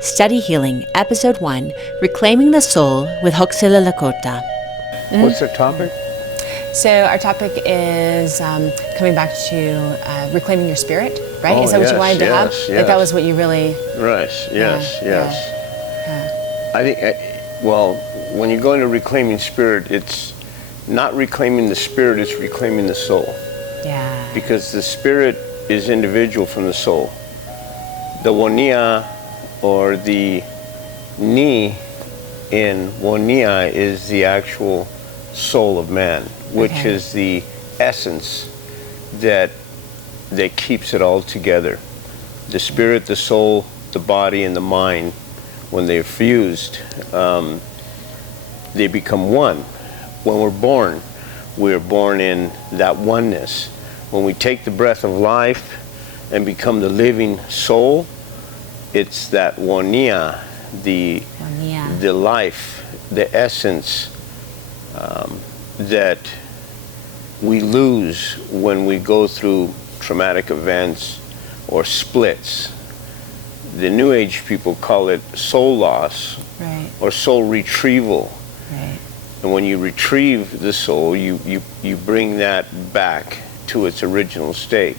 Study Healing, Episode 1, Reclaiming the Soul with Hoksila Lakota. What's the topic? So our topic is coming back to reclaiming your spirit, right? Oh, is that what you wanted to have? yes. Like that was what you really... Right, yes. I think, well, when you go into reclaiming spirit, it's not reclaiming the spirit, it's reclaiming the soul. Yeah. Because the spirit is individual from the soul. The wonia, or the ni in wonia, is the actual soul of man, which is the essence that keeps it all together. The spirit, the soul, the body, and the mind, when they're fused, they become one. When we're born in that oneness. When we take the breath of life and become the living soul, it's that wonia, the life, the essence that we lose when we go through traumatic events or splits. The New Age people call it soul loss, right, or soul retrieval. Right. And when you retrieve the soul, you bring that back to its original state.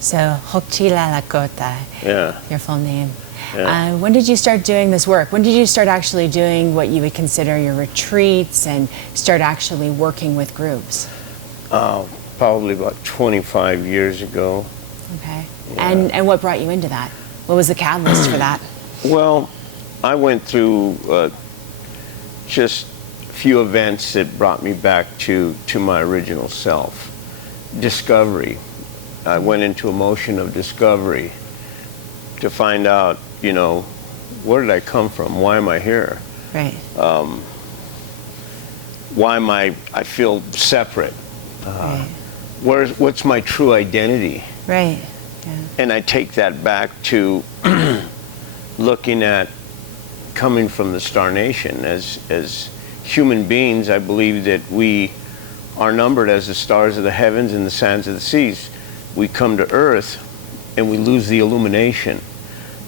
So Hoksila Lakota, your full name. Yeah. When did you start doing this work? When did you start actually doing what you would consider your retreats and start actually working with groups? Probably about 25 years ago. Okay. Yeah. And what brought you into that? What was the catalyst for that? Well, I went through just a few events that brought me back to my original self. Discovery. I went into a motion of discovery to find out, where did I come from? Why am I here? Right. Why am I feel separate? Right. What's my true identity? Right. Yeah. And I take that back to looking at coming from the Star Nation. As human beings, I believe that we are numbered as the stars of the heavens and the sands of the seas. We come to Earth and we lose the illumination.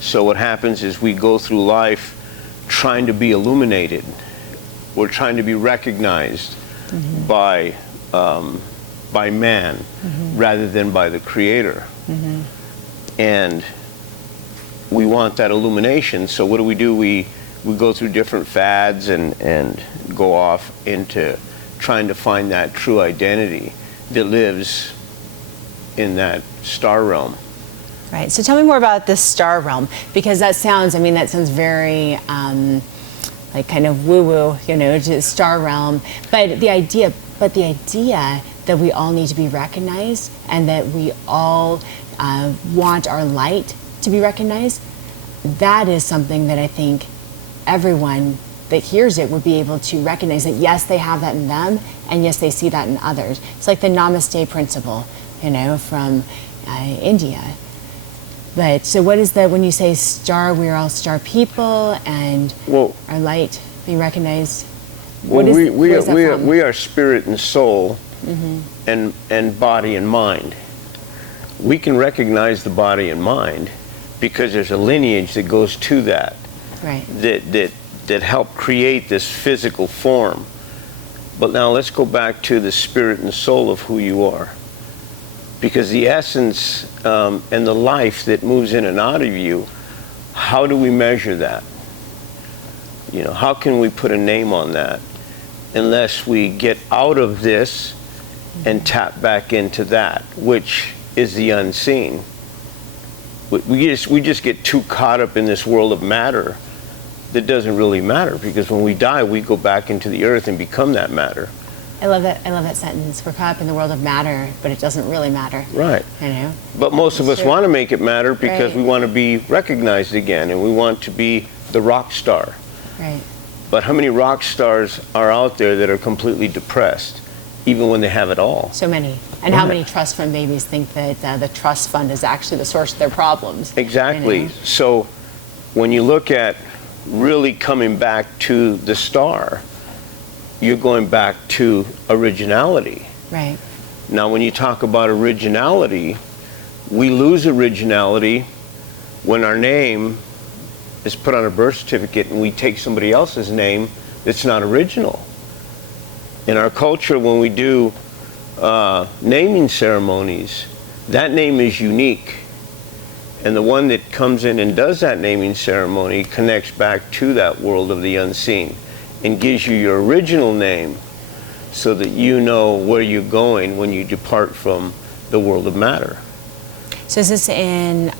So what happens is we go through life trying to be illuminated. We're trying to be recognized by man rather than by the Creator. And we want that illumination. So what do? We go through different fads and go off into trying to find that true identity that lives in that star realm. Right. So tell me more about this star realm, because that sounds very like kind of woo-woo, to star realm. But the idea that we all need to be recognized and that we all want our light to be recognized, that is something that I think everyone that hears it would be able to recognize, that yes, they have that in them, and yes, they see that in others. It's like the Namaste principle, from India. But so what is when you say star, we're all star people, and our light being recognized? We are spirit and soul, and body and mind. We can recognize the body and mind because there's a lineage that goes to that. Right. That help create this physical form. But now let's go back to the spirit and soul of who you are. Because the essence and the life that moves in and out of you, how do we measure that? How can we put a name on that unless we get out of this and tap back into that, which is the unseen? We just get too caught up in this world of matter that doesn't really matter, because when we die, we go back into the earth and become that matter. I love that sentence. We're caught up in the world of matter, but it doesn't really matter. Right. But most of us want to make it matter because we want to be recognized again, and we want to be the rock star. Right. But how many rock stars are out there that are completely depressed, even when they have it all? So many. And how many trust fund babies think that the trust fund is actually the source of their problems? Exactly. So when you look at really coming back to the star, you're going back to originality. Right. Now, when you talk about originality, we lose originality when our name is put on a birth certificate and we take somebody else's name that's not original. In our culture, when we do naming ceremonies, that name is unique. And the one that comes in and does that naming ceremony connects back to that world of the unseen and gives you your original name so that you know where you're going when you depart from the world of matter. So is this in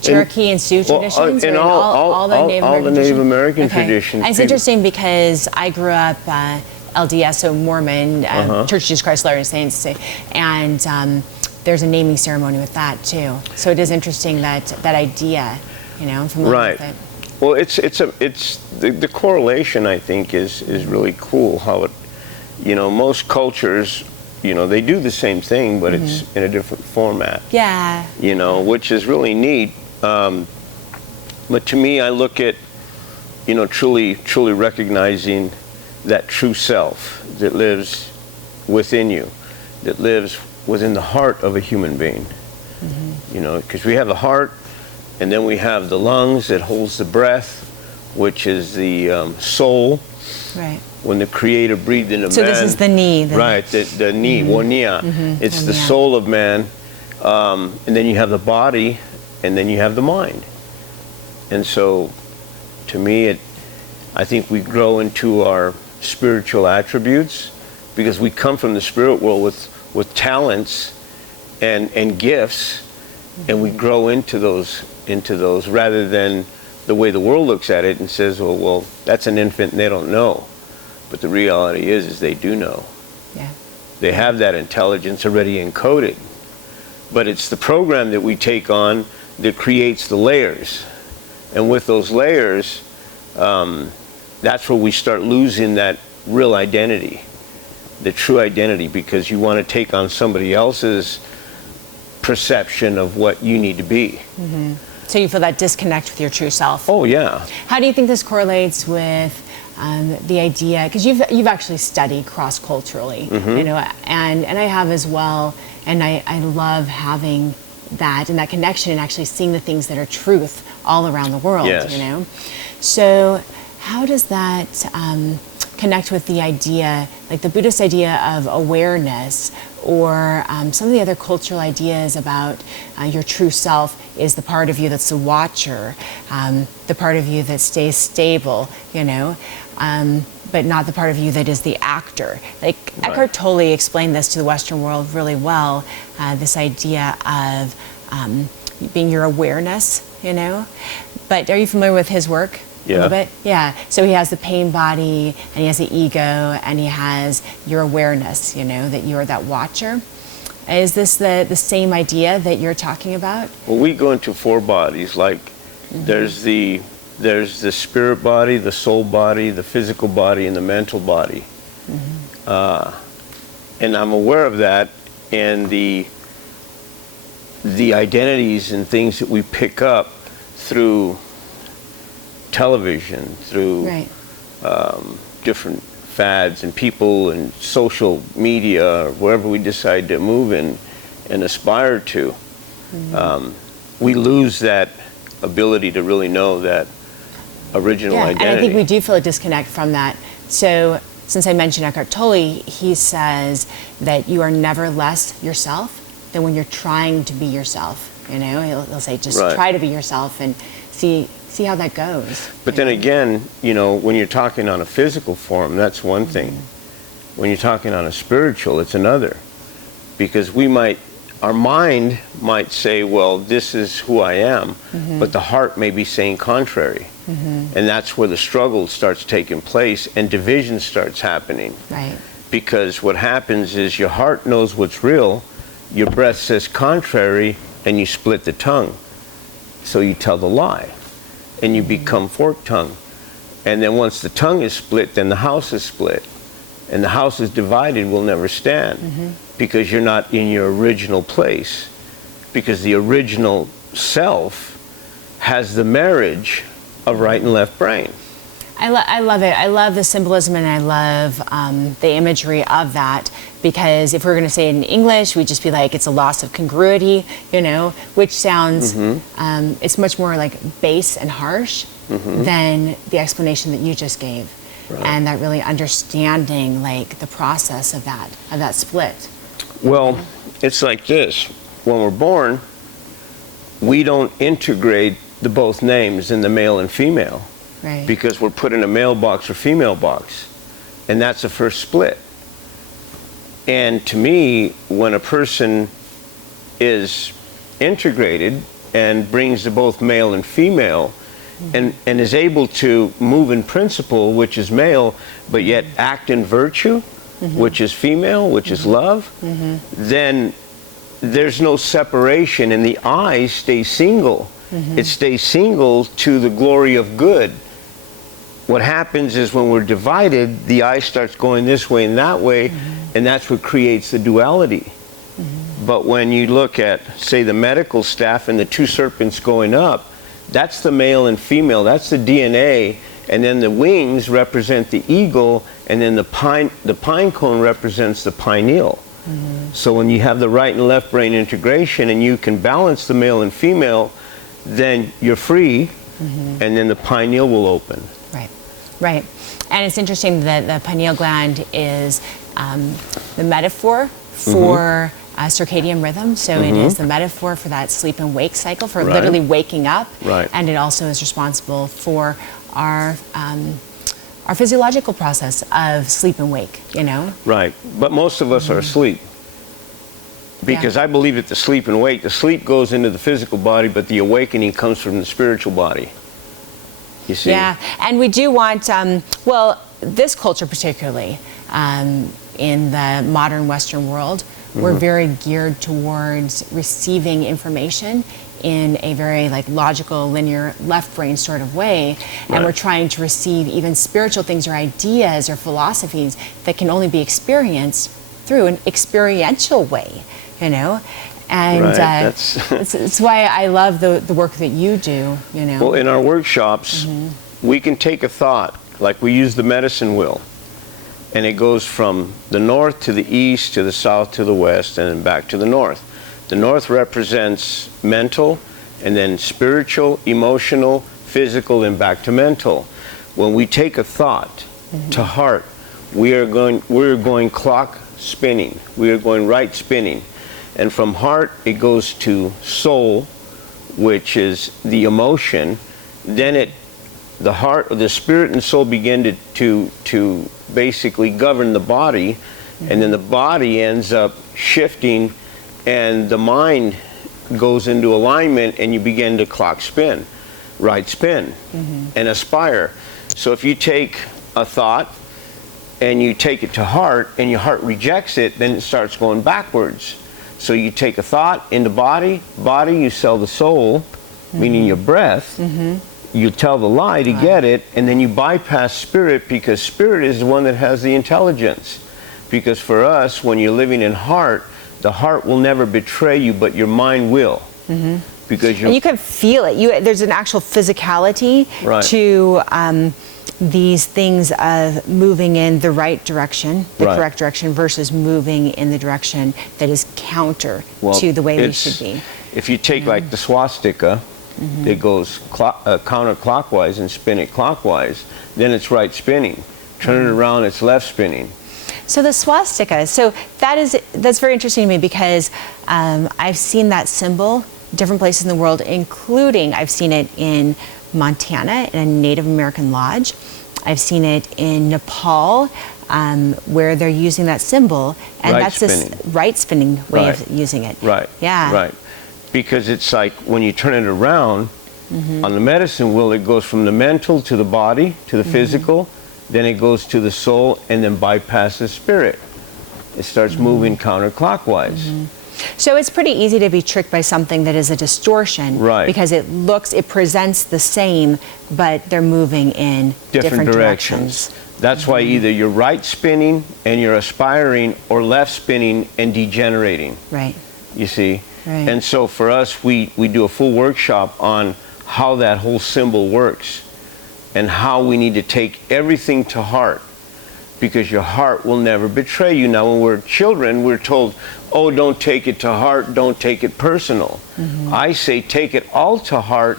Cherokee and Sioux traditions? In or all the Native American traditions. And it's interesting because I grew up LDS, so Mormon, Church of Jesus Christ Latter-day Saints, and there's a naming ceremony with that too. So it is interesting that idea, I'm familiar with it. Well, it's the correlation, I think, is really cool. How it, most cultures, they do the same thing, but it's in a different format. Yeah. Which is really neat. But to me, I look at, truly recognizing that true self that lives within you, that lives within the heart of a human being. Because we have the heart, and then we have the lungs that holds the breath, which is the soul. Right. When the Creator breathed into man. So this is the knee. Right, the knee, wonia. It's the soul of man. And then you have the body, and then you have the mind. And so, to me, I think we grow into our spiritual attributes because we come from the spirit world with talents and gifts, and we grow into those rather than the way the world looks at it and says, well, that's an infant and they don't know. But the reality is they do know. Yeah. They have that intelligence already encoded. But it's the program that we take on that creates the layers. And with those layers, that's where we start losing that real identity, the true identity, because you want to take on somebody else's perception of what you need to be. So you feel that disconnect with your true self. Oh, yeah. How do you think this correlates with the idea, because you've actually studied cross-culturally, and I have as well, and I love having that and that connection and actually seeing the things that are truth all around the world, Yes. So how does that connect with the idea, like the Buddhist idea of awareness, or some of the other cultural ideas about your true self is the part of you that's the watcher, the part of you that stays stable, but not the part of you that is the actor. Like Right. Eckhart Tolle explained this to the Western world really well, this idea of being your awareness, But are you familiar with his work? Yeah. A little bit? Yeah. So he has the pain body, and he has the ego, and he has your awareness, that you're that watcher. Is this the same idea that you're talking about? Well, we go into four bodies. Like there's the spirit body, the soul body, the physical body, and the mental body. And I'm aware of that, and the identities and things that we pick up through television, through Right. different fads and people and social media, or wherever we decide to move in and aspire to, we lose that ability to really know that original identity. And I think we do feel a disconnect from that. So since I mentioned Eckhart Tolle, he says that you are never less yourself than when you're trying to be yourself. He'll say just Right. try to be yourself and see how that goes. But then again, when you're talking on a physical form, that's one thing. When you're talking on a spiritual, it's another. Because our mind might say, well, this is who I am, but the heart may be saying contrary. And that's where the struggle starts taking place and division starts happening. Right. Because what happens is your heart knows what's real, your breath says contrary, and you split the tongue. So you tell the lie, and you become forked tongue. And then once the tongue is split, then the house is split. And the house is divided, will never stand, because you're not in your original place. Because the original self has the marriage of right and left brain. I love it. I love the symbolism, and I love the imagery of that, because if we're going to say it in English, we'd just be like, it's a loss of congruity, which sounds, it's much more like base and harsh than the explanation that you just gave. Right. And that really understanding like the process of that split. Well, it's like this. When we're born, we don't integrate the both names in the male and female. Right. Because we're put in a male box or female box. And that's the first split. And to me, when a person is integrated and brings the both male and female, and is able to move in principle, which is male, but yet act in virtue, which is female, which is love, then there's no separation, and the I stays single. It stays single to the glory of good. What happens is when we're divided, the I starts going this way and that way, and that's what creates the duality. But when you look at, say, the medical staff and the two serpents going up, that's the male and female, that's the DNA, and then the wings represent the eagle, and then the pine cone represents the pineal. So when you have the right and left brain integration and you can balance the male and female, then you're free, and then the pineal will open. Right. And it's interesting that the pineal gland is the metaphor for circadian rhythm. So it is the metaphor for that sleep and wake cycle, for literally waking up. Right. And it also is responsible for our physiological process of sleep and wake, Right. But most of us are asleep. Because I believe that the sleep and wake, the sleep goes into the physical body, but the awakening comes from the spiritual body. You see? Yeah, and we do want, this culture particularly, in the modern Western world, we're very geared towards receiving information in a very like logical, linear, left brain sort of way. And we're trying to receive even spiritual things or ideas or philosophies that can only be experienced through an experiential way, And it's why I love the work that you do, Well, in our workshops, we can take a thought, like we use the medicine wheel, and it goes from the north to the east to the south to the west and then back to the north. The north represents mental, and then spiritual, emotional, physical, and back to mental. When we take a thought to heart, we're going clock spinning. We are going right spinning. And from heart, it goes to soul, which is the emotion. Then the heart, the spirit and soul begin to basically govern the body, and then the body ends up shifting, and the mind goes into alignment, and you begin to clock spin, right spin, and aspire. So if you take a thought and you take it to heart, and your heart rejects it, then it starts going backwards. So you take a thought into body, you sell the soul, meaning your breath, you tell the lie to get it, and then you bypass spirit, because spirit is the one that has the intelligence. Because for us, when you're living in heart, the heart will never betray you, but your mind will. Because and you can feel it. There's an actual physicality to these things of moving in the right direction, the correct direction, versus moving in the direction that is counter to the way we should be. If you take like the swastika, it goes counterclockwise and spin it clockwise, then it's right spinning. Turn it around, it's left spinning. So the swastika, that's very interesting to me, because I've seen that symbol different places in the world, including I've seen it in Montana in a Native American lodge. I've seen it in Nepal, where they're using that symbol, and that's this right spinning way of using it. Right. Yeah. Right. Because it's like when you turn it around on the medicine wheel, it goes from the mental to the body to the physical, then it goes to the soul, and then bypasses spirit. It starts moving counterclockwise. So it's pretty easy to be tricked by something that is a distortion, because it presents the same, but they're moving in different directions. That's why either you're right spinning and you're aspiring, or left spinning and degenerating. Right. You see? Right. And so for us, we do a full workshop on how that whole symbol works, and how we need to take everything to heart. because your heart will never betray you. Now, when we're children, we're told, oh, don't take it to heart, don't take it personal. I say take it all to heart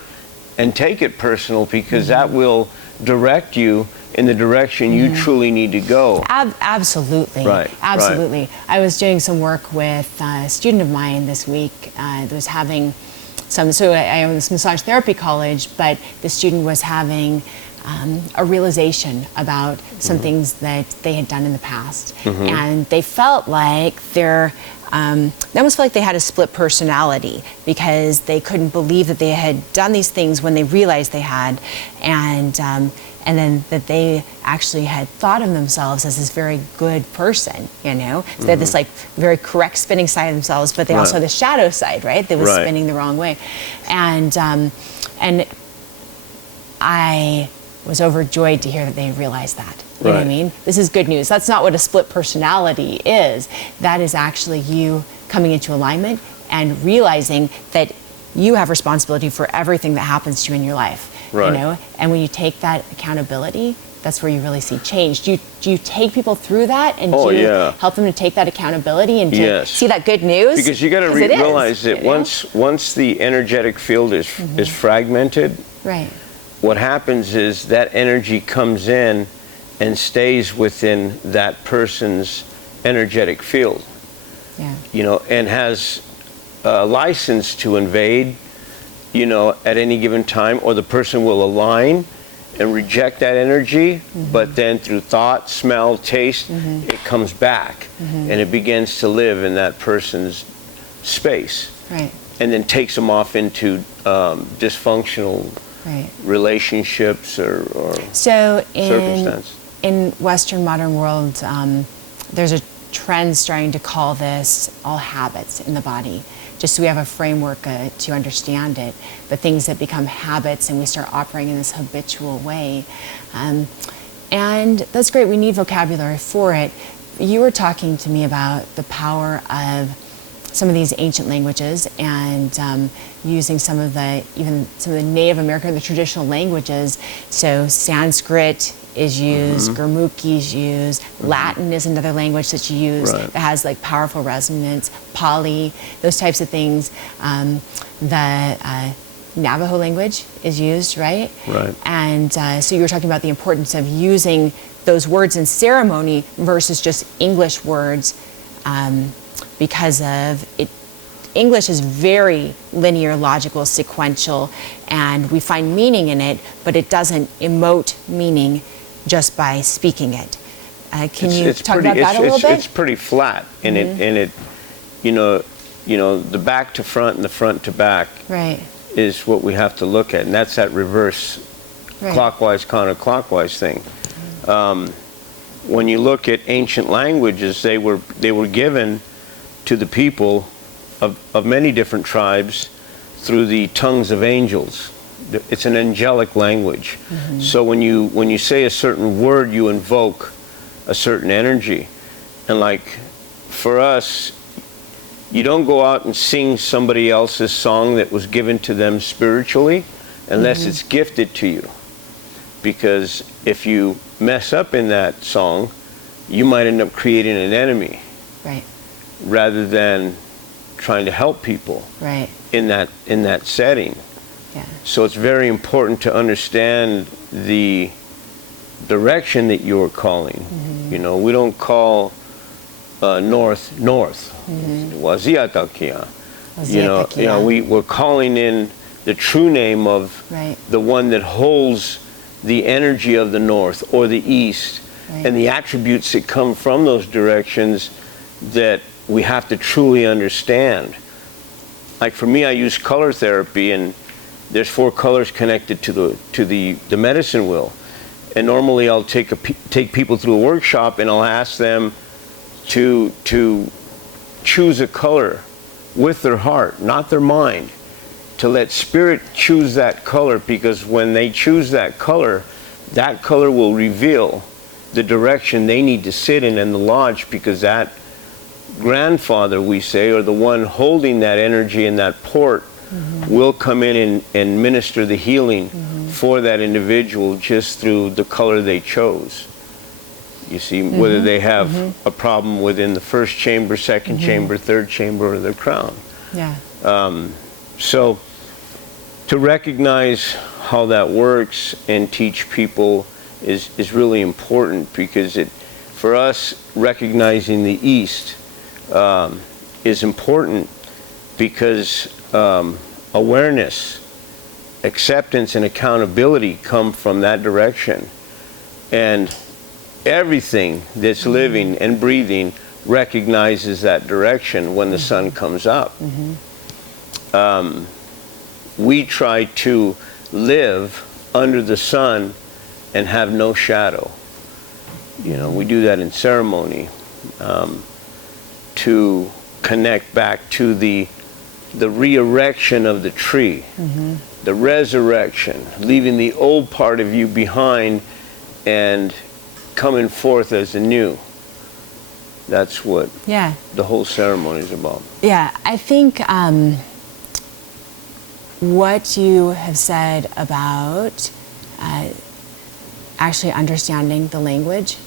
and take it personal, because that will direct you in the direction you truly need to go. Absolutely. Right. Absolutely. Right. I was doing some work with a student of mine this week that was having I own this massage therapy college, but the student was having a realization about some things that they had done in the past. And they felt like they almost felt like they had a split personality, because they couldn't believe that they had done these things when they realized they had, and then that they actually had thought of themselves as this very good person, you know? So they had this like very correct spinning side of themselves, but they also had the shadow side, right? That was spinning the wrong way. And I was overjoyed to hear that they realized that. You know what I mean? This is good news. That's not what a split personality is. That is actually you coming into alignment and realizing that you have responsibility for everything that happens to you in your life. You know? And when you take that accountability, that's where you really see change. Do you take people through that, and do you help them to take that accountability and to see that good news? Because you got to realize that once the energetic field is fragmented, what happens is that energy comes in and stays within that person's energetic field. You know, and has a license to invade, you know, at any given time, or the person will align and reject that energy, but then through thought, smell, taste, it comes back and it begins to live in that person's space, and then takes them off into dysfunctional relationships or circumstance. In Western modern world, there's a trend starting to call this all habits in the body, just so we have a framework to understand it. The things that become habits, and we start operating in this habitual way. And that's great, we need vocabulary for it. You were talking to me about the power of some of these ancient languages, and using some of the Native American, the traditional languages. So Sanskrit is used, Gurmukhi is used, Latin is another language that's used that has like powerful resonance, Pali, those types of things. The Navajo language is used, right? And so you were talking about the importance of using those words in ceremony versus just English words, because of it. English is very linear, logical, sequential, and we find meaning in it, but it doesn't emote meaning just by speaking it. Can you talk about that a little bit? It's pretty flat, and it, you know, the back to front and the front to back is what we have to look at, and that's that reverse clockwise, counterclockwise thing. When you look at ancient languages, they were given to the people of many different tribes through the tongues of angels. It's an angelic language. So when you say a certain word, you invoke a certain energy. And like for us, you don't go out and sing somebody else's song that was given to them spiritually unless it's gifted to you. Because if you mess up in that song, you might end up creating an enemy. Rather than trying to help people in that setting. So it's very important to understand the direction that you're calling. You know, we don't call north. Wastika. You know, we're calling in the true name of the one that holds the energy of the north or the east, and the attributes that come from those directions that we have to truly understand. Like for me, I use color therapy, and there's 4 colors connected to the medicine wheel. And normally I'll take people through a workshop, and I'll ask them to choose a color with their heart, not their mind, to let spirit choose that color, because when they choose that color will reveal the direction they need to sit in the lodge, because that grandfather, we say, or the one holding that energy in that port, will come in and minister the healing for that individual just through the color they chose. You see, whether they have a problem within the first chamber, second chamber, third chamber, or the crown. Yeah. So to recognize how that works and teach people is really important, because for us, recognizing the East is important, because awareness, acceptance, and accountability come from that direction. And everything that's living and breathing recognizes that direction when the sun comes up. We try to live under the sun and have no shadow. You know, we do that in ceremony to connect back to the re-erection of the tree, the resurrection, leaving the old part of you behind and coming forth as a new. That's what the whole ceremony is about. Yeah, I think what you have said about actually understanding the language,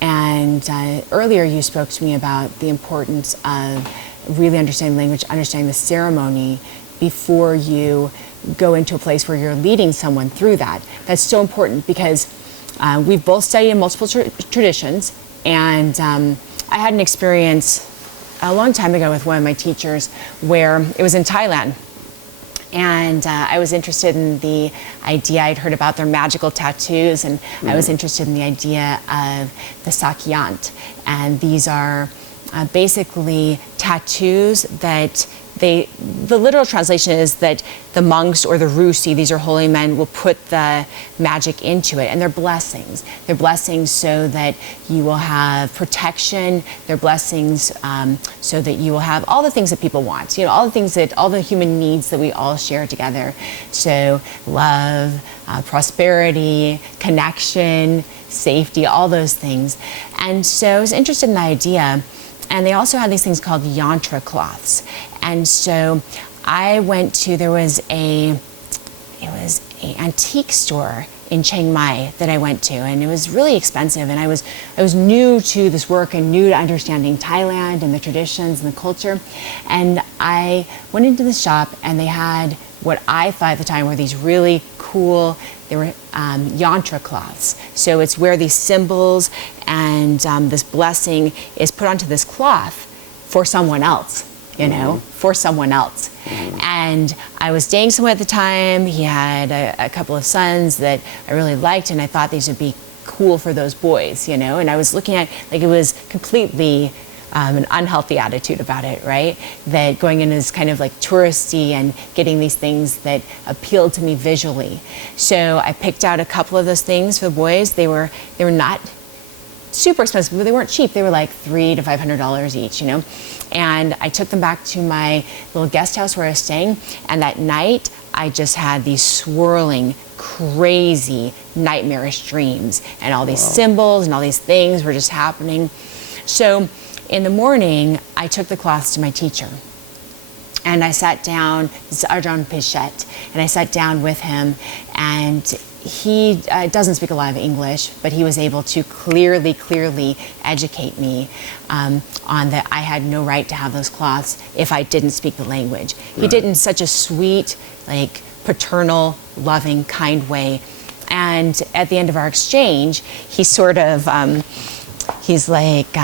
and earlier you spoke to me about the importance of really understanding language, understanding the ceremony before you go into a place where you're leading someone through that. That's so important, because we've both studied in multiple traditions, and I had an experience a long time ago with one of my teachers where it was in Thailand. And I was interested in the idea, I'd heard about their magical tattoos, and I was interested in the idea of the Sakyanth. And these are basically tattoos that the literal translation is that the monks or the Rusi, these are holy men, will put the magic into it, and they're blessings. They're blessings so that you will have protection. They're blessings so that you will have all the things that people want. You know, all the things that, all the human needs that we all share together. So love, prosperity, connection, safety, all those things. And so I was interested in the idea. And they also had these things called Yantra Cloths. And so I went to, it was an antique store in Chiang Mai that I went to, and it was really expensive. And I was new to this work and new to understanding Thailand and the traditions and the culture. And I went into the shop, and they had what I thought at the time were these really cool, they were Yantra cloths. So it's where these symbols and this blessing is put onto this cloth for someone else, you know, for someone else. And I was dating someone at the time. He had a couple of sons that I really liked, and I thought these would be cool for those boys, you know. And I was looking at, like, it was completely an unhealthy attitude about it, right? That going in as kind of like touristy and getting these things that appealed to me visually. So I picked out a couple of those things for the boys. They were not super expensive, but they weren't cheap. They were like $300 to $500 each, you know? And I took them back to my little guest house where I was staying. And that night, I just had these swirling, crazy, nightmarish dreams. And all these symbols and all these things were just happening. So in the morning, I took the cloths to my teacher. And I sat down, this is Ajahn Pichette, and I sat down with him, and he doesn't speak a lot of English, but he was able to clearly educate me on that I had no right to have those cloths if I didn't speak the language. Right. He did it in such a sweet, like, paternal, loving, kind way. And at the end of our exchange, he sort of, he's like,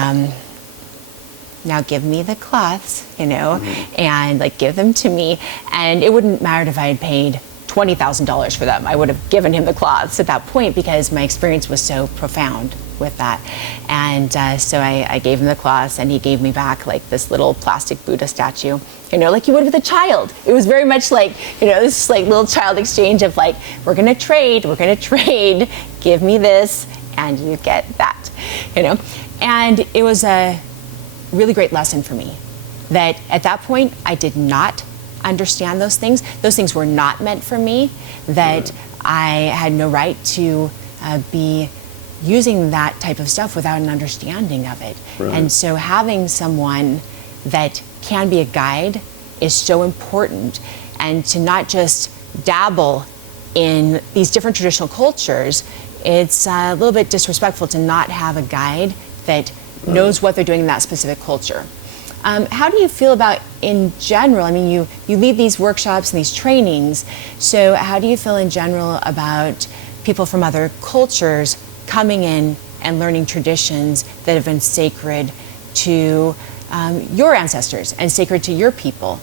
now give me the cloths, you know, and like give them to me. And it wouldn't matter if I had paid $20,000 for them. I would have given him the cloths at that point, because my experience was so profound with that. And so I gave him the cloths, and he gave me back like this little plastic Buddha statue, you know, like you would with a child. It was very much like, you know, this like little child exchange of like, we're gonna trade, give me this and you get that, you know. And it was a really great lesson for me that at that point I did not understand those things. Those things were not meant for me, that I had no right to be using that type of stuff without an understanding of it. Right. And so having someone that can be a guide is so important, and to not just dabble in these different traditional cultures it's a little bit disrespectful to not have a guide that knows what they're doing in that specific culture. How do you feel about, in general, I mean, you lead these workshops and these trainings, so how do you feel in general about people from other cultures coming in and learning traditions that have been sacred to your ancestors and sacred to your people?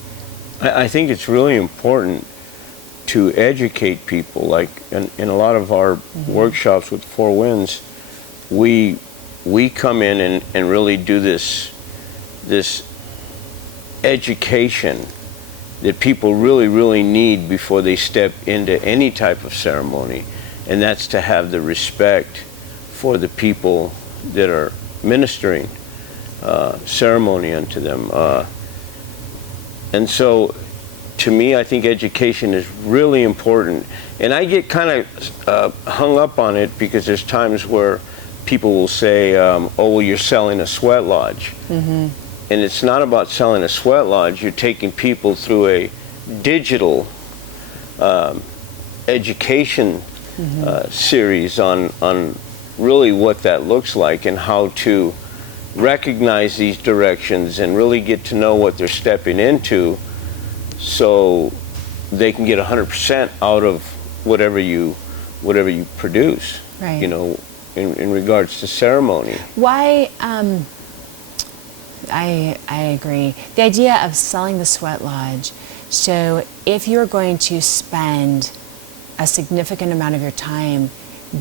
I think it's really important to educate people. Like in a lot of our workshops with Four Winds, we come in and really do this education that people really need before they step into any type of ceremony, and that's to have the respect for the people that are ministering ceremony unto them. And so, to me, I think education is really important. And I get kind of hung up on it because there's times where people will say, oh, well, you're selling a sweat lodge. And it's not about selling a sweat lodge. You're taking people through a digital education series on really what that looks like and how to recognize these directions and really get to know what they're stepping into, so they can get 100% out of whatever you produce. Right. You know, in regards to ceremony. Why? I agree. The idea of selling the sweat lodge. So if you're going to spend a significant amount of your time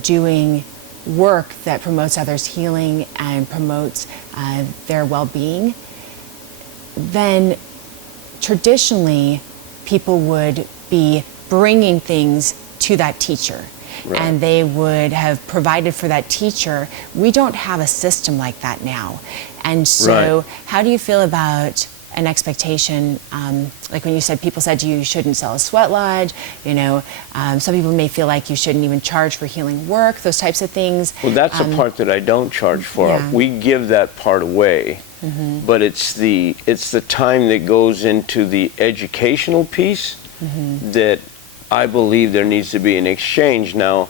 doing work that promotes others' healing and promotes their well-being, then traditionally people would be bringing things to that teacher. Right. And they would have provided for that teacher. We don't have a system like that now. And so how do you feel about an expectation, like when you said, people said you shouldn't sell a sweat lodge, you know, some people may feel like you shouldn't even charge for healing work, those types of things. Well, that's the part that I don't charge for. Yeah. We give that part away, but it's the time that goes into the educational piece that I believe there needs to be an exchange. Now,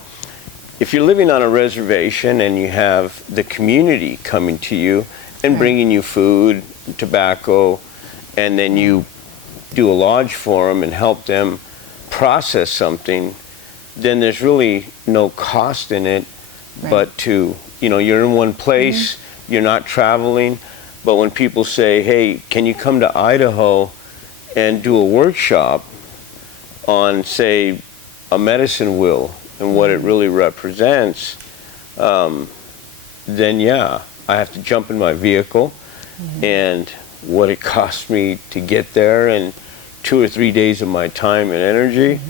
if you're living on a reservation and you have the community coming to you and bringing you food, tobacco, and then you do a lodge for them and help them process something, then there's really no cost in it, but to, you know, you're in one place, you're not traveling. But when people say, hey, can you come to Idaho and do a workshop on, say, a medicine wheel and what it really represents, then yeah, I have to jump in my vehicle and what it cost me to get there and 2 or 3 days of my time and energy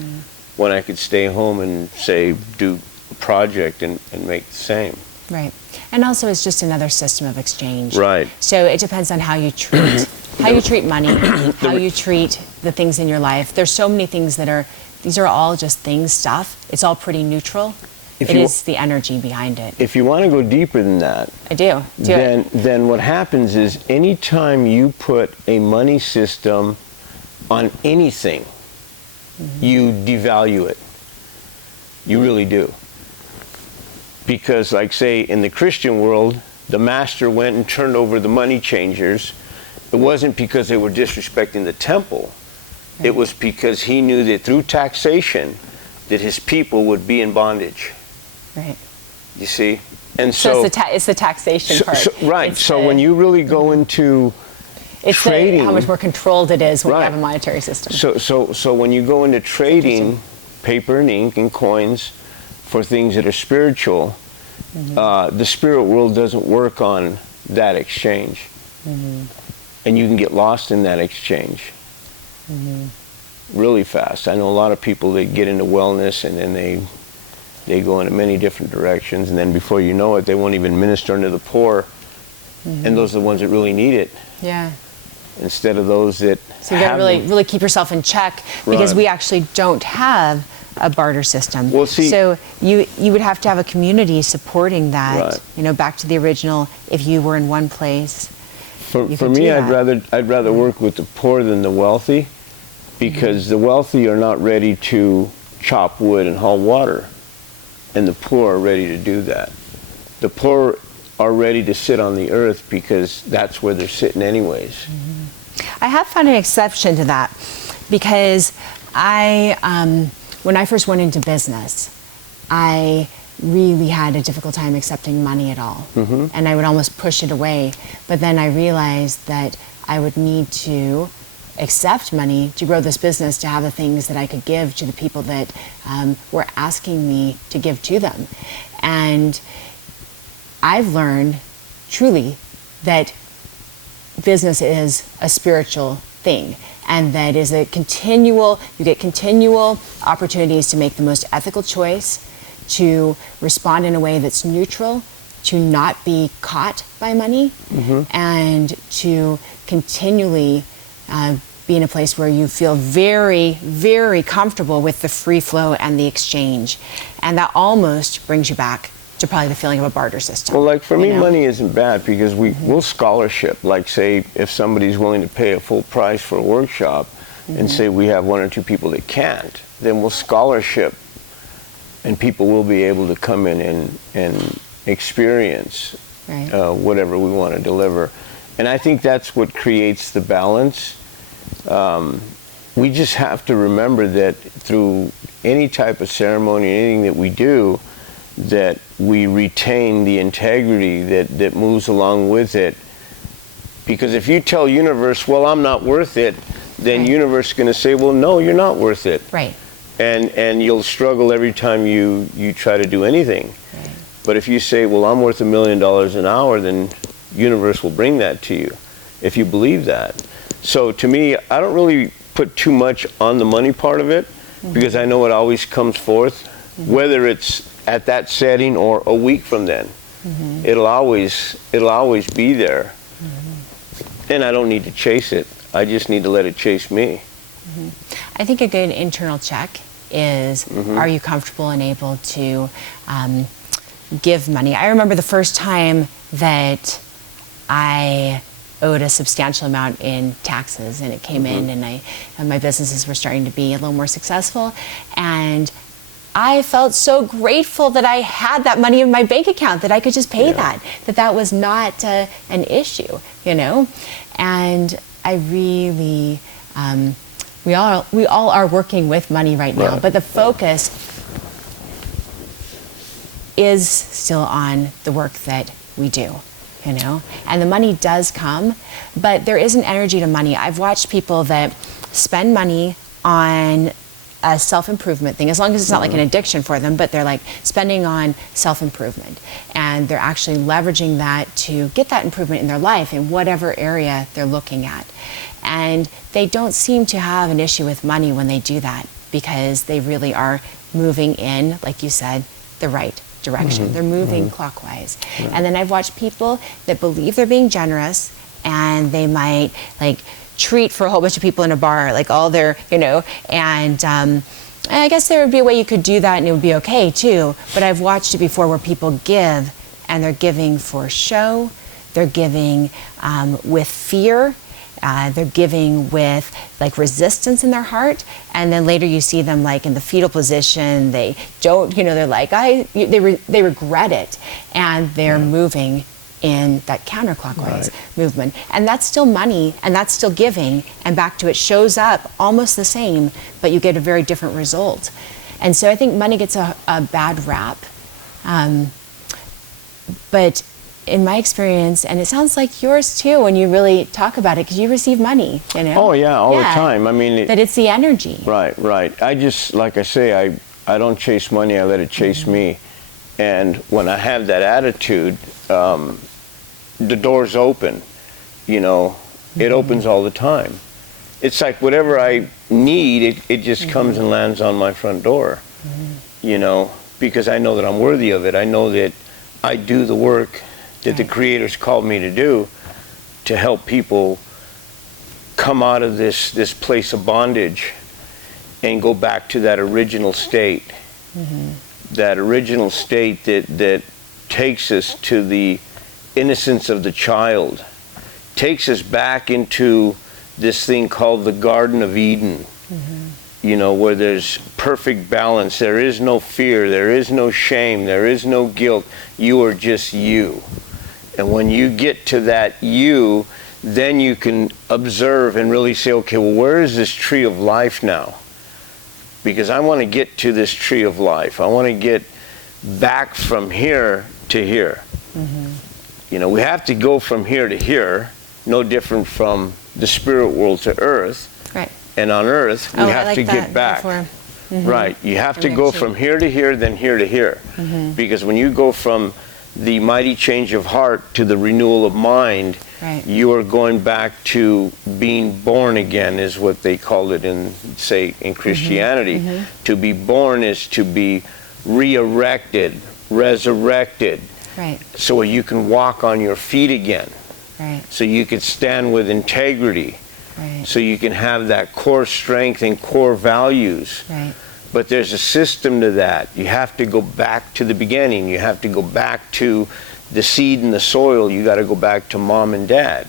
when I could stay home and, say, do a project and make the same. Right. And also it's just another system of exchange. Right. So it depends on how you treat how you treat money, how you treat the things in your life. There's so many things these are all just things, stuff. It's all pretty neutral. It is the energy behind it. If you want to go deeper than that, I do. Then what happens is anytime you put a money system on anything, you devalue it. You really do. Because, like, say, in the Christian world, the master went and turned over the money changers. It wasn't because they were disrespecting the temple. It was because he knew that through taxation that his people would be in bondage. Right. You see? And so it's the taxation part. Right. So when you really go into trading, how much more controlled it is when you have a monetary system. So when you go into trading paper and ink and coins for things that are spiritual, the spirit world doesn't work on that exchange. And you can get lost in that exchange really fast. I know a lot of people that get into wellness and then they go into many different directions, and then before you know it, they won't even minister unto the poor. And those are the ones that really need it. Yeah. Instead of those that So you got to really keep yourself in check, because we actually don't have a barter system. Well, see, so you would have to have a community supporting that. You know, back to the original. If you were in one place, for me, I'd rather work with the poor than the wealthy, because the wealthy are not ready to chop wood and haul water, and the poor are ready to do that. The poor are ready to sit on the earth because that's where they're sitting anyways. Mm-hmm. I have found an exception to that because when I first went into business, I really had a difficult time accepting money at all. Mm-hmm. And I would almost push it away. But then I realized that I would need to accept money to grow this business, to have the things that I could give to the people that were asking me to give to them. And I've learned truly that business is a spiritual thing, and that is you get continual opportunities to make the most ethical choice, to respond in a way that's neutral, to not be caught by money, mm-hmm. and to continually be in a place where you feel very, very comfortable with the free flow and the exchange. And that almost brings you back to probably the feeling of a barter system. Well, like for me, money isn't bad because we'll scholarship. Like say, if somebody's willing to pay a full price for a workshop, mm-hmm. and say we have one or two people that can't, then we'll scholarship, and people will be able to come in and experience right. Whatever we want to deliver. And I think that's what creates the balance. We just have to remember that through any type of ceremony, anything that we do, that we retain the integrity that moves along with it. Because if you tell universe, well, I'm not worth it, then right. universe is going to say, well, no, you're not worth it. Right. And you'll struggle every time you try to do anything. Right. But if you say, well, I'm worth $1 million an hour, then universe will bring that to you, if you believe that. So to me, I don't really put too much on the money part of it, mm-hmm. because I know it always comes forth, mm-hmm. whether it's at that setting or a week from then. Mm-hmm. It'll always be there. Mm-hmm. And I don't need to chase it. I just need to let it chase me. Mm-hmm. I think a good internal check is, mm-hmm. are you comfortable and able to give money? I remember the first time that I owed a substantial amount in taxes, and it came mm-hmm. in, and my businesses were starting to be a little more successful, and I felt so grateful that I had that money in my bank account, that I could just pay that was not an issue, and I really we all are working with money right now, right. but the focus is still on the work that we do. And the money does come, but there is an energy to money. I've watched people that spend money on a self-improvement thing, as long as it's not like an addiction for them, but they're like spending on self-improvement. And they're actually leveraging that to get that improvement in their life in whatever area they're looking at. And they don't seem to have an issue with money when they do that, because they really are moving in, like you said, the right direction. Mm-hmm. They're moving mm-hmm. clockwise. Right. And then I've watched people that believe they're being generous, and they might like treat for a whole bunch of people in a bar, like all their, and I guess there would be a way you could do that and it would be okay too. But I've watched it before where people give, and they're giving for show, they're giving with fear, they're giving with like resistance in their heart, and then later you see them like in the fetal position. They don't, they're like they regret it, and they're moving in that counterclockwise movement, and that's still money, and that's still giving, and back to it shows up almost the same, but you get a very different result. And so I think money gets a bad rap, but in my experience, and it sounds like yours too, when you really talk about it, because you receive money, Oh yeah, all the time. I mean, but it's the energy. Right. I just, like I say, I don't chase money. I let it chase mm-hmm. me. And when I have that attitude, the doors open. Mm-hmm. It opens all the time. It's like whatever I need, it just mm-hmm. comes and lands on my front door. Mm-hmm. Because I know that I'm worthy of it. I know that I do the work that the Creator's called me to do, to help people come out of this place of bondage and go back to that original state. Mm-hmm. That original state that takes us to the innocence of the child, takes us back into this thing called the Garden of Eden. Mm-hmm. you know, where there's perfect balance. There is no fear, there is no shame, there is no guilt. You are just you. And when you get to that you, then you can observe and really say, okay, well, where is this tree of life now? Because I want to get to this tree of life. I want to get back from here to here. You know, we have to go from here to here, no different from the spirit world to earth. Right. And on earth, we have to get back. Right. You have to go from here to here, then here to here. Because when you go from the mighty change of heart to the renewal of mind, you are going back to being born again, is what they call it in, say, in Christianity. To be born is to be re-erected, resurrected. Right. So you can walk on your feet again. Right. So you can stand with integrity. Right. So you can have that core strength and core values. Right. But there's a system to that. You have to go back to the beginning. You have to go back to the seed in the soil. You got to go back to mom and dad.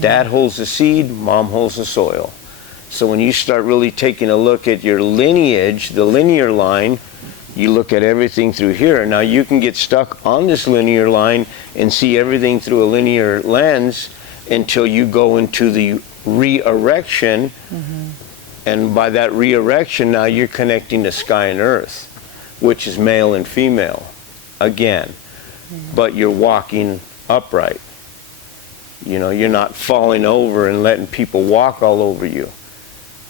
Dad holds the seed, mom holds the soil. So when you start really taking a look at your lineage, the linear line, you look at everything through here. Now you can get stuck on this linear line and see everything through a linear lens until you go into the re-erection. And by that re-erection, now you're connecting to sky and earth, which is male and female, again. But you're walking upright. You know, you're not falling over and letting people walk all over you.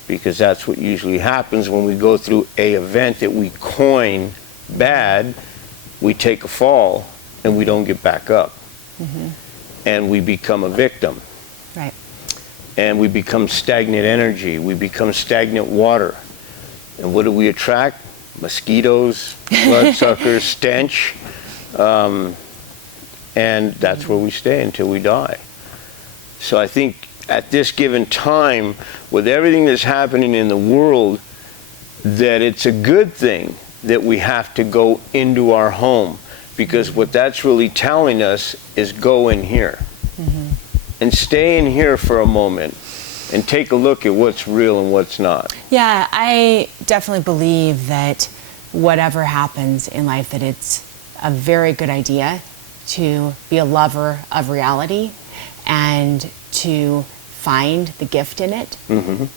Because that's what usually happens when we go through a event that we coin bad. We take a fall and we don't get back up. And we become a victim. Right. And we become stagnant energy. We become stagnant water. And what do we attract? Mosquitoes, bloodsuckers, stench. And that's where we stay until we die. So I think at this given time, with everything that's happening in the world, that it's a good thing that we have to go into our home. Because what that's really telling us is go in here. And stay in here for a moment and take a look at what's real and what's not. Yeah, I definitely believe that whatever happens in life, that it's a very good idea to be a lover of reality and to find the gift in it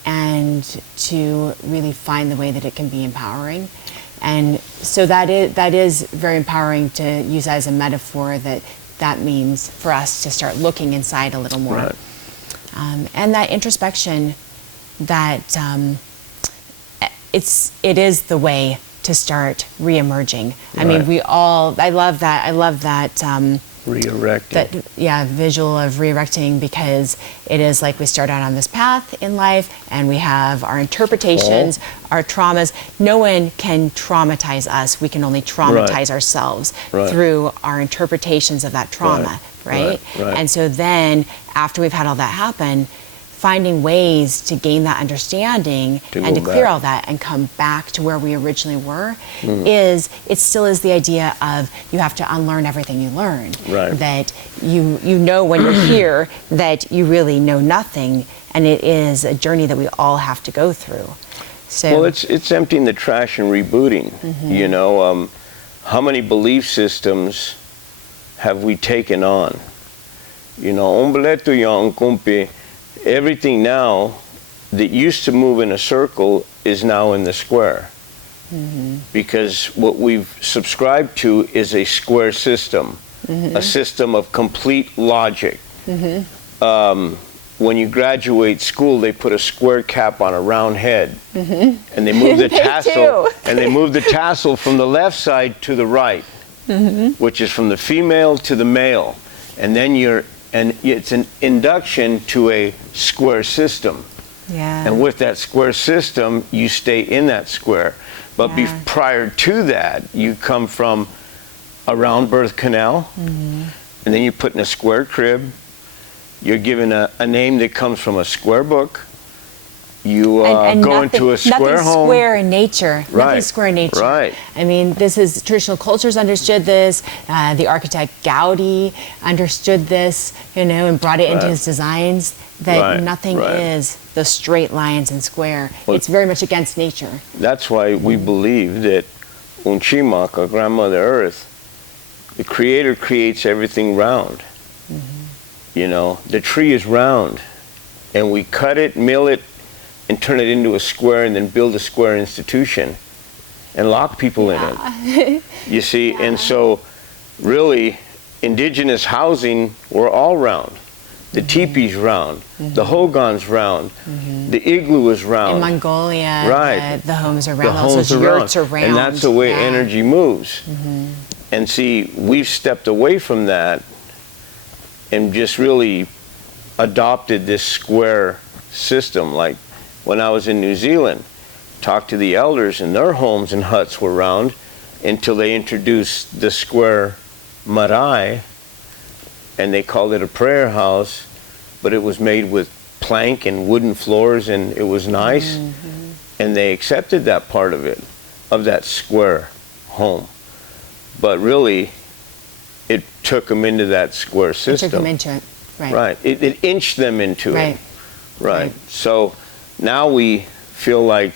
and to really find the way that it can be empowering. And so that is very empowering to use as a metaphor, that means for us to start looking inside a little more. Right. And that introspection, that it is the way to start re-emerging. I mean, I love that Re-erecting. That visual of re-erecting, because it is like we start out on this path in life and we have our interpretations, our traumas. No one can traumatize us. We can only traumatize ourselves through our interpretations of that trauma, right? And so then after we've had all that happen, finding ways to gain that understanding and to clear all that and come back to where we originally were it still is the idea of you have to unlearn everything you learned. That you know when you're here that you really know nothing, and it is a journey that we all have to go through. So, well, it's emptying the trash and rebooting. You know, how many belief systems have we taken on? You know, everything now that used to move in a circle is now in the square. Because what we've subscribed to is a square system, a system of complete logic. When you graduate school, they put a square cap on a round head, and they move the tassel, and they move the tassel from the left side to the right, which is from the female to the male, and then it's an induction to a square system. And with that square system, you stay in that square. But prior to that, you come from a round birth canal, and then you're put in a square crib. You're given a name that comes from a square book. You go into a square home. Nothing square in nature. Nothing square in nature. I mean, this is traditional cultures understood this. The architect Gaudi understood this, you know, and brought it into his designs. that nothing is the straight lines and square. Well, it's very much against nature. That's why we believe that Unchimak, our grandmother Earth, the Creator creates everything round. You know, the tree is round, and we cut it, mill it, and turn it into a square, and then build a square institution and lock people in it. You see, and so really, indigenous housing, we're all round. The teepee's round, the hogan's round, the igloo is round. In Mongolia, right. the homes are round. The Also, homes are yurts round. are round. And that's the way energy moves. And see, we've stepped away from that and just really adopted this square system. Like when I was in New Zealand, talked to the elders, and their homes and huts were round until they introduced the square marae, and they called it a prayer house, but it was made with plank and wooden floors, and it was nice. And they accepted that part of it, of that square home. But really, it took them into that square system. It took them into it, right. Right. It inched them into Right. it. Right. So now we feel like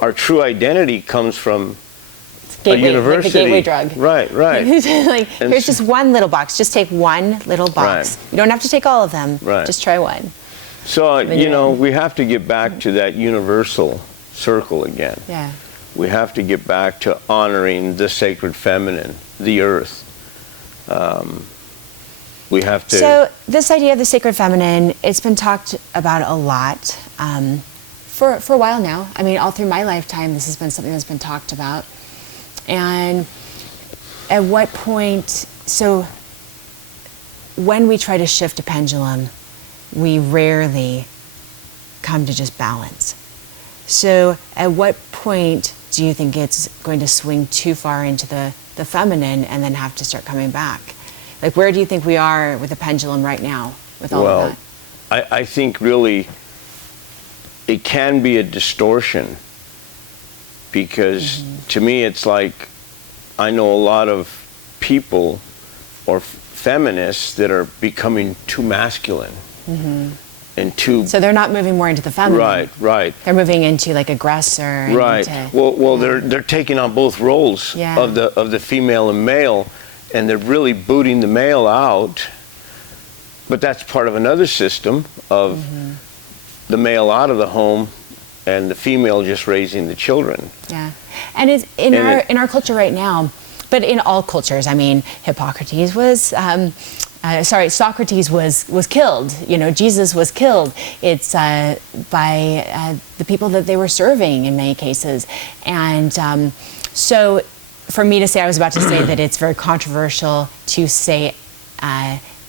our true identity comes from Gateway, a university. like the gateway drug. Right, right. Like, here's just one little box. Just take one little box. Right. You don't have to take all of them. Right. Just try one. So, you know, we have to get back to that universal circle again. Yeah. We have to get back to honoring the sacred feminine, the earth. We have to... So this idea of the sacred feminine, it's been talked about a lot for a while now. I mean, all through my lifetime, this has been something that's been talked about. And at what point, so when we try to shift a pendulum, we rarely come to just balance. So at what point do you think it's going to swing too far into the feminine and then have to start coming back? Like, where do you think we are with the pendulum right now with all of that? I think really it can be a distortion, because to me it's like, I know a lot of people or feminists that are becoming too masculine and too... So they're not moving more into the feminine. Right, right. They're moving into like aggressor. And Right. into, Well, they're taking on both roles of the female and male, and they're really booting the male out. But that's part of another system of the male out of the home and the female just raising the children. Yeah. And it's in our culture right now, but in all cultures, I mean, Hippocrates was Socrates was killed. You know, Jesus was killed. It's by the people that they were serving in many cases. And so for me to say, I was about to say that it's very controversial to say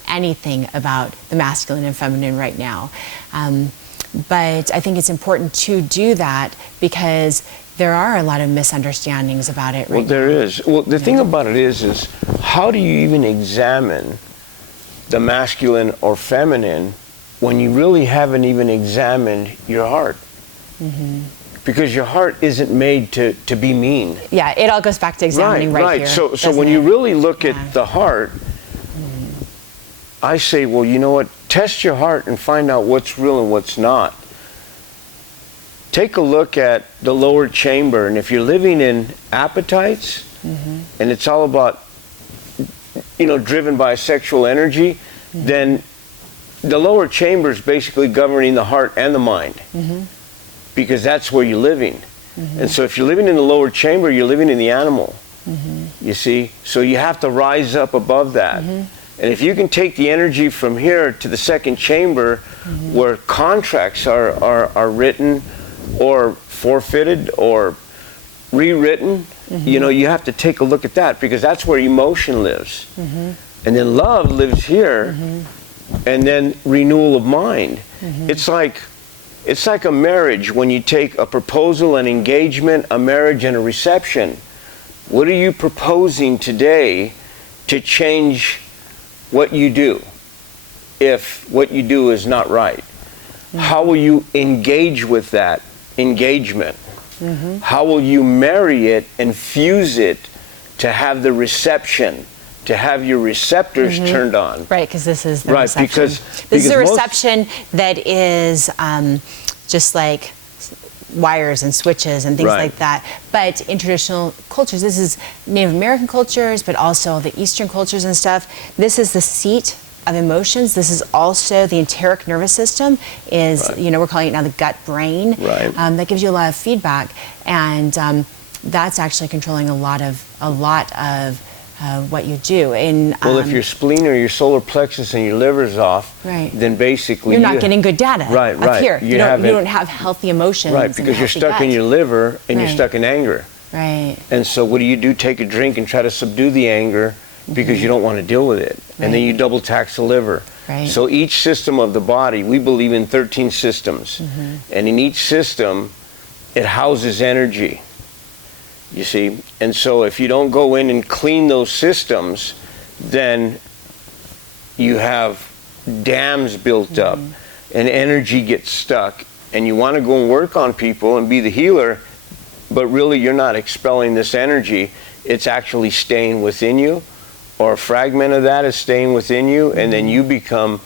anything about the masculine and feminine right now. But I think it's important to do that because there are a lot of misunderstandings about it right now. Well, there is. Well, the thing about it is how do you even examine the masculine or feminine when you really haven't even examined your heart? Because your heart isn't made to be mean. Yeah, it all goes back to examining right here. So when you really look at the heart, I say, well, you know what? Test your heart and find out what's real and what's not. Take a look at the lower chamber, and if you're living in appetites, and it's all about, you know, driven by sexual energy, then the lower chamber is basically governing the heart and the mind, because that's where you're living. And so if you're living in the lower chamber, you're living in the animal, you see? So you have to rise up above that. And if you can take the energy from here to the second chamber, where contracts are written or forfeited or rewritten, you know, you have to take a look at that, because that's where emotion lives. And then love lives here, and then renewal of mind. It's like a marriage. When you take a proposal, an engagement, a marriage, and a reception, what are you proposing today to change what you do if what you do is not right? How will you engage with that engagement? How will you marry it and fuse it to have the reception to have your receptors turned on. Right, because this is the Right, reception. because This is a most- reception that is just like wires and switches and things Right. like that. But in traditional cultures, this is Native American cultures, but also the Eastern cultures and stuff, this is the seat of emotions. This is also the enteric nervous system is, Right. you know, we're calling it now the gut brain. Right. That gives you a lot of feedback. And that's actually controlling a lot of what you do. Well, if your spleen or your solar plexus and your liver's off, Right. then basically you're not getting good data Right, up right. here. You You don't haven't- have healthy emotions. Right, and because you're healthy stuck in gut. your liver and you're Right. stuck in anger. Right. And so what do? Take a drink and try to subdue the anger because you don't want to deal with it. And then Right. you double tax the liver. Right. So each system of the body, we believe in 13 systems. And in each system, it houses energy. You see? And so if you don't go in and clean those systems, then you have dams built up and energy gets stuck. And you want to go and work on people and be the healer, but really you're not expelling this energy. It's actually staying within you, or a fragment of that is staying within you, and then you become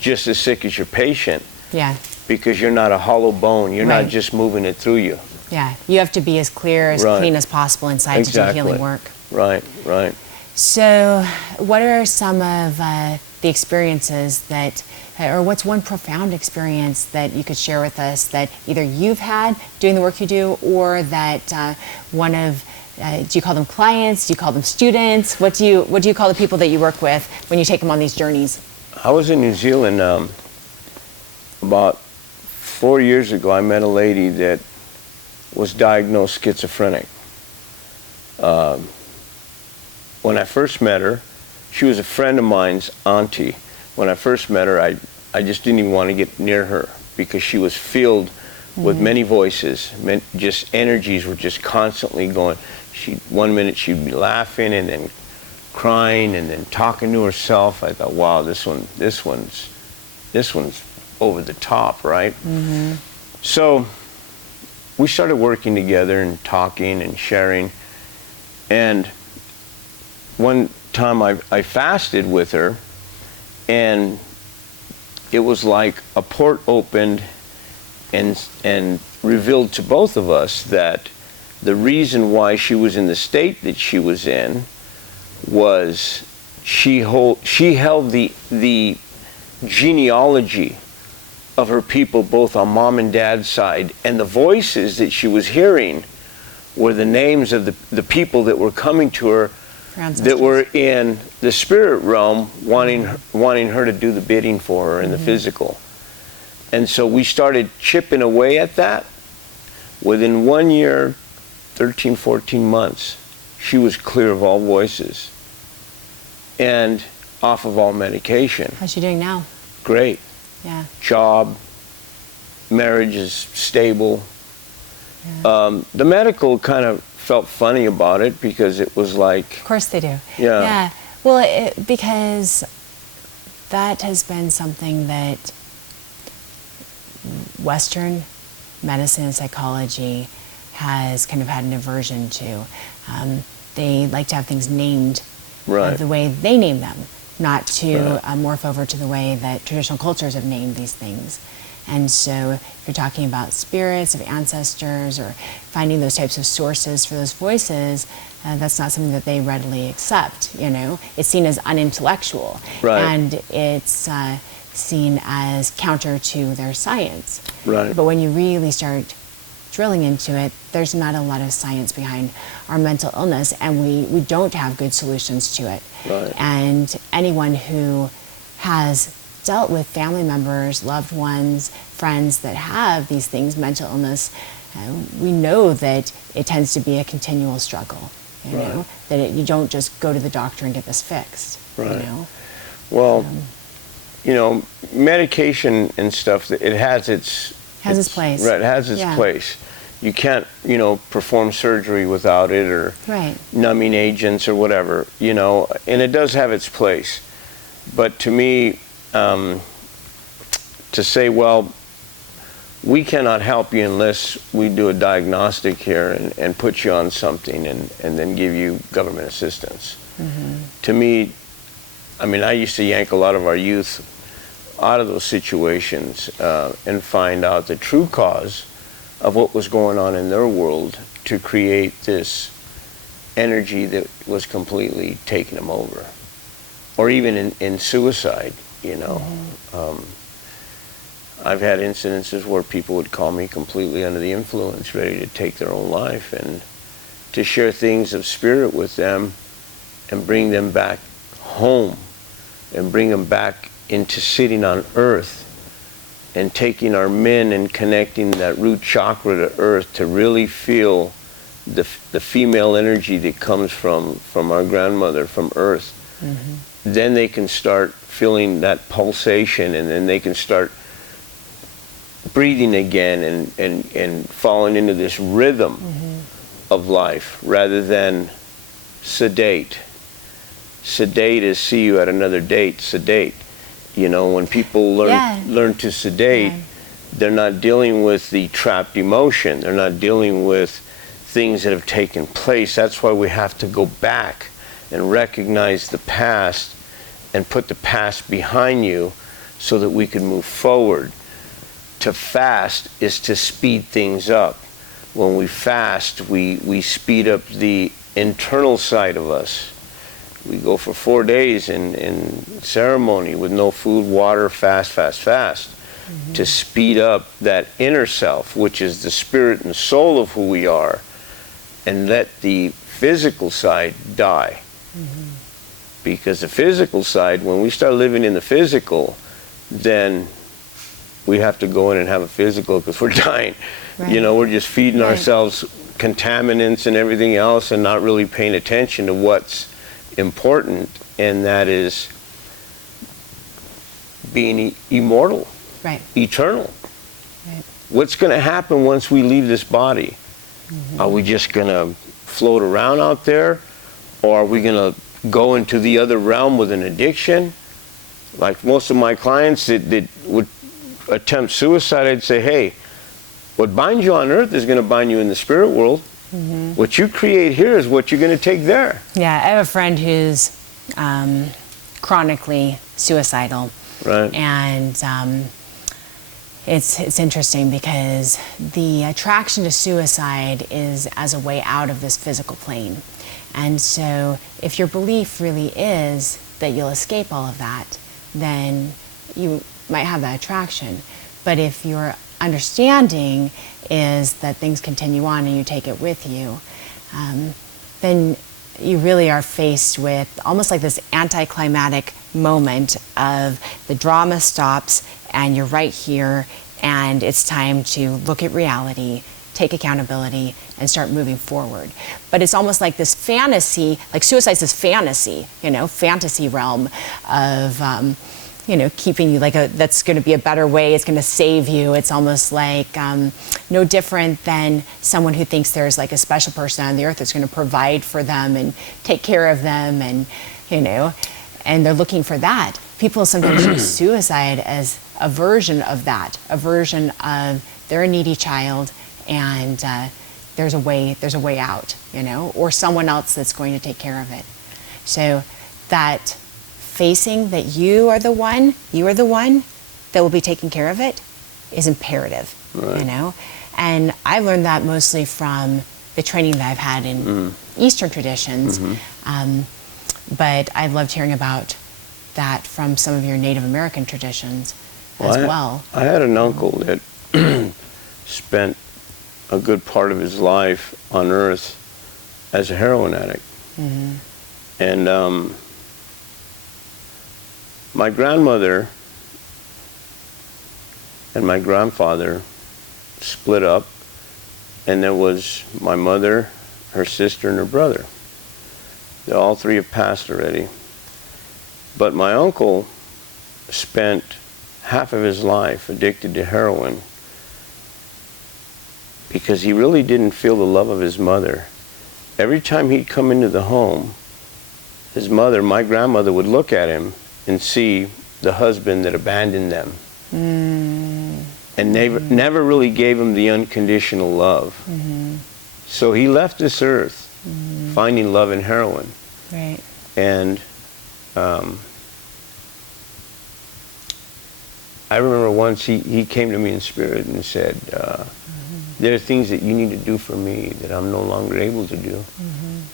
just as sick as your patient Yeah. because you're not a hollow bone. You're Right. not just moving it through you. Yeah. You have to be as clear, as Right. clean as possible inside to Exactly. do healing work. Right, right. So, what are some of the experiences that, or what's one profound experience that you could share with us that either you've had doing the work you do, or that one of, do you call them clients? Do you call them students? What do you call the people that you work with when you take them on these journeys? I was in New Zealand about 4 years ago. I met a lady that was diagnosed schizophrenic. When I first met her, she was a friend of mine's auntie. When I first met her, I just didn't even want to get near her because she was filled with many voices. Just energies were just constantly going. One minute she'd be laughing and then crying and then talking to herself. I thought, wow, this one's over the top, right? So we started working together and talking and sharing. And one time I fasted with her, and it was like a port opened and revealed to both of us that the reason why she was in the state that she was in was she held the genealogy of her people, both on mom and dad's side, and the voices that she was hearing were the names of the people that were coming to her that were in the spirit realm, wanting her to do the bidding for her in the physical. And so we started chipping away at that. Within 1 year, 13, 14 months, she was clear of all voices and off of all medication. How's she doing now? Great. Yeah. Job, marriage is stable. The medical kind of felt funny about it because it was like... Of course they do. Yeah. Yeah. Well, because that has been something that Western medicine and psychology has kind of had an aversion to. They like to have things named Right. the way they name them, not to morph over to the way that traditional cultures have named these things. And so if you're talking about spirits of ancestors or finding those types of sources for those voices, that's not something that they readily accept, you know. It's seen as unintellectual. Right. And it's seen as counter to their science. Right. But when you really start drilling into it, there's not a lot of science behind our mental illness, and we don't have good solutions to it. Right. And anyone who has dealt with family members, loved ones, friends that have these things, mental illness, we know that it tends to be a continual struggle, you know, that you don't just go to the doctor and get this fixed, you know. Well, you know, medication and stuff, it has its place. Right, it has its place. You can't, you know, perform surgery without it, or numbing agents or whatever, you know, and it does have its place. But to me, to say, well, we cannot help you unless we do a diagnostic here and put you on something and then give you government assistance. To me, I mean, I used to yank a lot of our youth out of those situations and find out the true cause of what was going on in their world to create this energy that was completely taking them over. Or even in suicide, you know. I've had incidences where people would call me completely under the influence, ready to take their own life, and to share things of spirit with them and bring them back home and bring them back into sitting on earth and taking our men and connecting that root chakra to earth to really feel the female energy that comes from our grandmother, from earth. Then they can start feeling that pulsation, and then they can start breathing again and falling into this rhythm of life rather than sedate. Sedate is see you at another date, sedate. You know, when people learn to sedate, they're not dealing with the trapped emotion. They're not dealing with things that have taken place. That's why we have to go back and recognize the past and put the past behind you so that we can move forward. To fast is to speed things up. When we fast, we speed up the internal side of us. We go for 4 days in ceremony with no food, water, fast, to speed up that inner self, which is the spirit and soul of who we are, and let the physical side die. Because the physical side, when we start living in the physical, then we have to go in and have a physical because we're dying. You know, we're just feeding ourselves contaminants and everything else and not really paying attention to what's important, and that is being immortal, eternal. What's going to happen once we leave this body? Are we just going to float around out there, or are we going to go into the other realm with an addiction? Like most of my clients that would attempt suicide, I'd say, hey, what binds you on earth is going to bind you in the spirit world. What you create here is what you're going to take there. Yeah, I have a friend who's chronically suicidal. And it's interesting because the attraction to suicide is as a way out of this physical plane. And so if your belief really is that you'll escape all of that, then you might have that attraction. But if your understanding is that things continue on and you take it with you, then you really are faced with almost like this anticlimactic moment of the drama stops and you're right here and it's time to look at reality, take accountability, and start moving forward. But it's almost like this fantasy, like suicide's this fantasy, you know, fantasy realm of, you know, keeping you like that's going to be a better way, it's going to save you. It's almost like no different than someone who thinks there's like a special person on the earth that's going to provide for them and take care of them, and, you know, and they're looking for that. People sometimes use suicide as a version of that, a version of they're a needy child and there's a way out, you know, or someone else that's going to take care of it. So that facing that you are the one that will be taking care of it is imperative, you know. And I learned that mostly from the training that I've had in Eastern traditions, but I loved hearing about that from some of your Native American traditions as well. I had an uncle that spent a good part of his life on earth as a heroin addict. And my grandmother and my grandfather split up, and there was my mother, her sister, and her brother. They all three have passed already. But my uncle spent half of his life addicted to heroin because he really didn't feel the love of his mother. Every time he'd come into the home, his mother, my grandmother, would look at him and see the husband that abandoned them. And never really gave him the unconditional love. So he left this earth finding love in heroin. And I remember once he came to me in spirit and said, there are things that you need to do for me that I'm no longer able to do.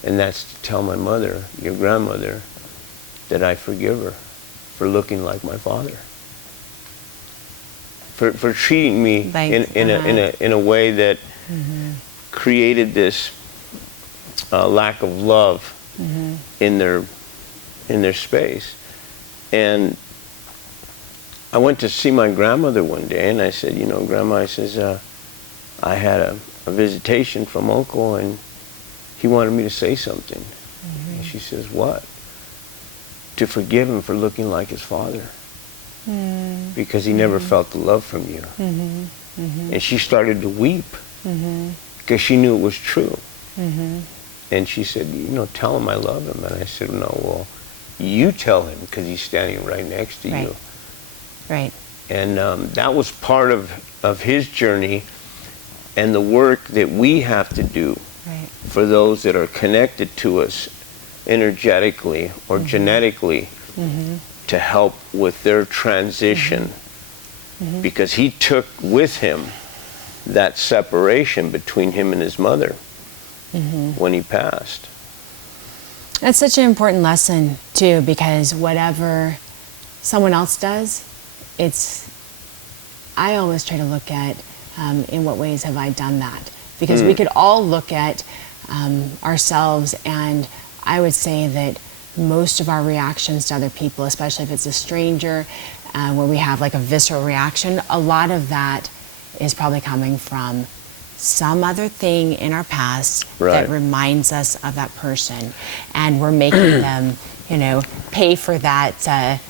And that's to tell my mother, your grandmother, that I forgive her for looking like my father. For treating me in a way that created this lack of love in their space. And I went to see my grandmother one day, and I said, you know, Grandma, I says, I had a visitation from Uncle, and he wanted me to say something. And she says, what? To forgive him for looking like his father. Because he never felt the love from you. And she started to weep because she knew it was true. And she said, you know, tell him I love him. And I said, no, well, you tell him because he's standing right next to you. Right. And that was part of his journey and the work that we have to do for those that are connected to us energetically or genetically to help with their transition. Because he took with him that separation between him and his mother when he passed. That's such an important lesson too, because whatever someone else does, I always try to look at in what ways have I done that? Because we could all look at ourselves, and I would say that most of our reactions to other people, especially if it's a stranger, where we have like a visceral reaction, a lot of that is probably coming from some other thing in our past that reminds us of that person, and we're making them, you know, pay for that,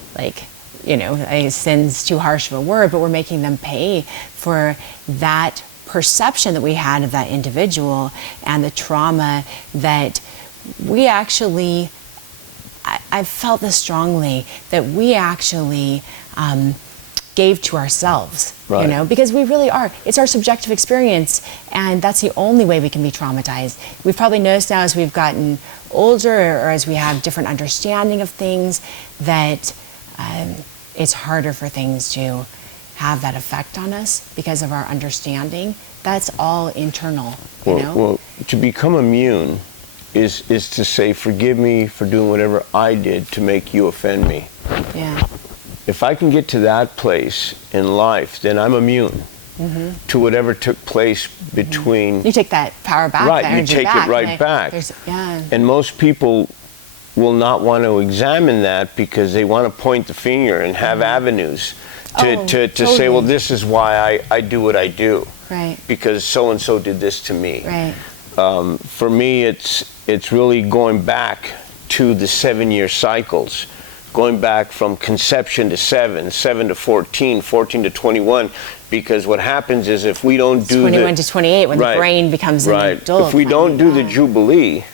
you know, sin's too harsh of a word, but we're making them pay for that perception that we had of that individual and the trauma that we actually, I felt this strongly, that we actually gave to ourselves, you know, because we really are. It's our subjective experience, and that's the only way we can be traumatized. We've probably noticed now as we've gotten older, or as we have different understanding of things, that it's harder for things to have that effect on us because of our understanding. That's all internal, you know? Well, to become immune is to say, forgive me for doing whatever I did to make you offend me. Yeah. If I can get to that place in life, then I'm immune to whatever took place between... You take that power back, right, that energy you take back, it right back. Yeah. And most people will not want to examine that because they want to point the finger and have avenues to say, well, this is why I do what I do. Right. Because so-and-so did this to me. Right. For me, it's really going back to the 7-year cycles, going back from conception to 7, 7 to 14, 14 to 21, because what happens is if we don't do 21 to 28, when the brain becomes an adult. If we don't do the Jubilee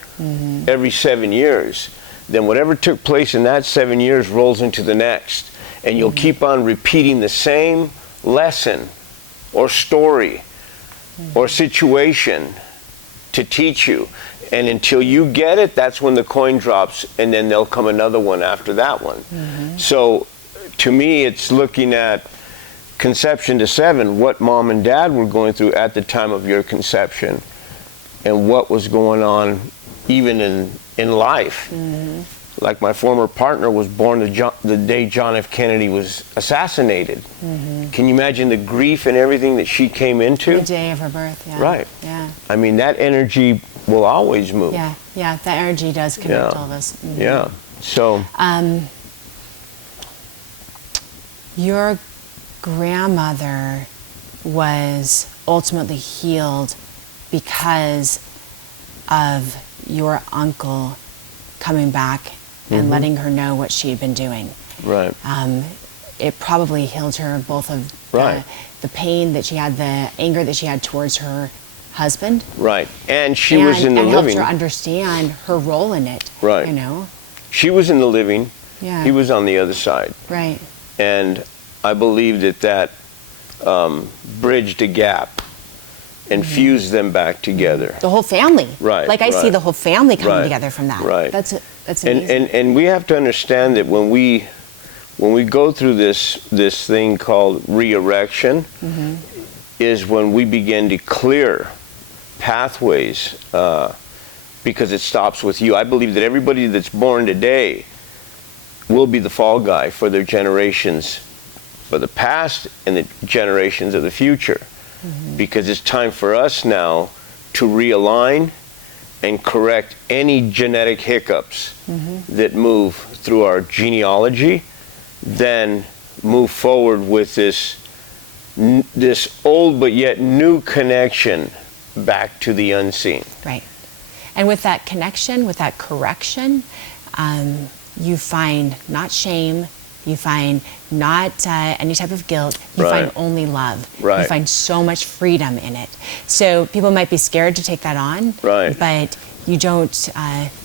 every 7 years, then whatever took place in that 7 years rolls into the next. And you'll keep on repeating the same lesson or story or situation to teach you. And until you get it, that's when the coin drops, and then there'll come another one after that one. So to me, it's looking at conception to 7, what mom and dad were going through at the time of your conception, and what was going on even in life. Like my former partner was born the day John F. Kennedy was assassinated. Can you imagine the grief and everything that she came into? The day of her birth, yeah. Right. Yeah. I mean, that energy will always move. Yeah, yeah, that energy does connect all of us. Yeah, so... your grandmother was ultimately healed because of your uncle coming back and letting her know what she had been doing. Right. It probably healed her both of the pain that she had, the anger that she had towards her husband. Right. And she was in the living. And helped her understand her role in it. Right. You know? She was in the living. Yeah. He was on the other side. Right. And I believe that bridged a gap and fuse them back together. The whole family. Right. Like I see the whole family coming together from that. Right. That's amazing. And we have to understand that when we go through this thing called re-erection, is when we begin to clear pathways, because it stops with you. I believe that everybody that's born today will be the fall guy for their generations, for the past and the generations of the future. Because it's time for us now to realign and correct any genetic hiccups that move through our genealogy, then move forward with this old but yet new connection back to the unseen. Right. And with that connection, with that correction, you find not shame, you find not any type of guilt, you find only love. You find so much freedom in it. So people might be scared to take that on, but you don't,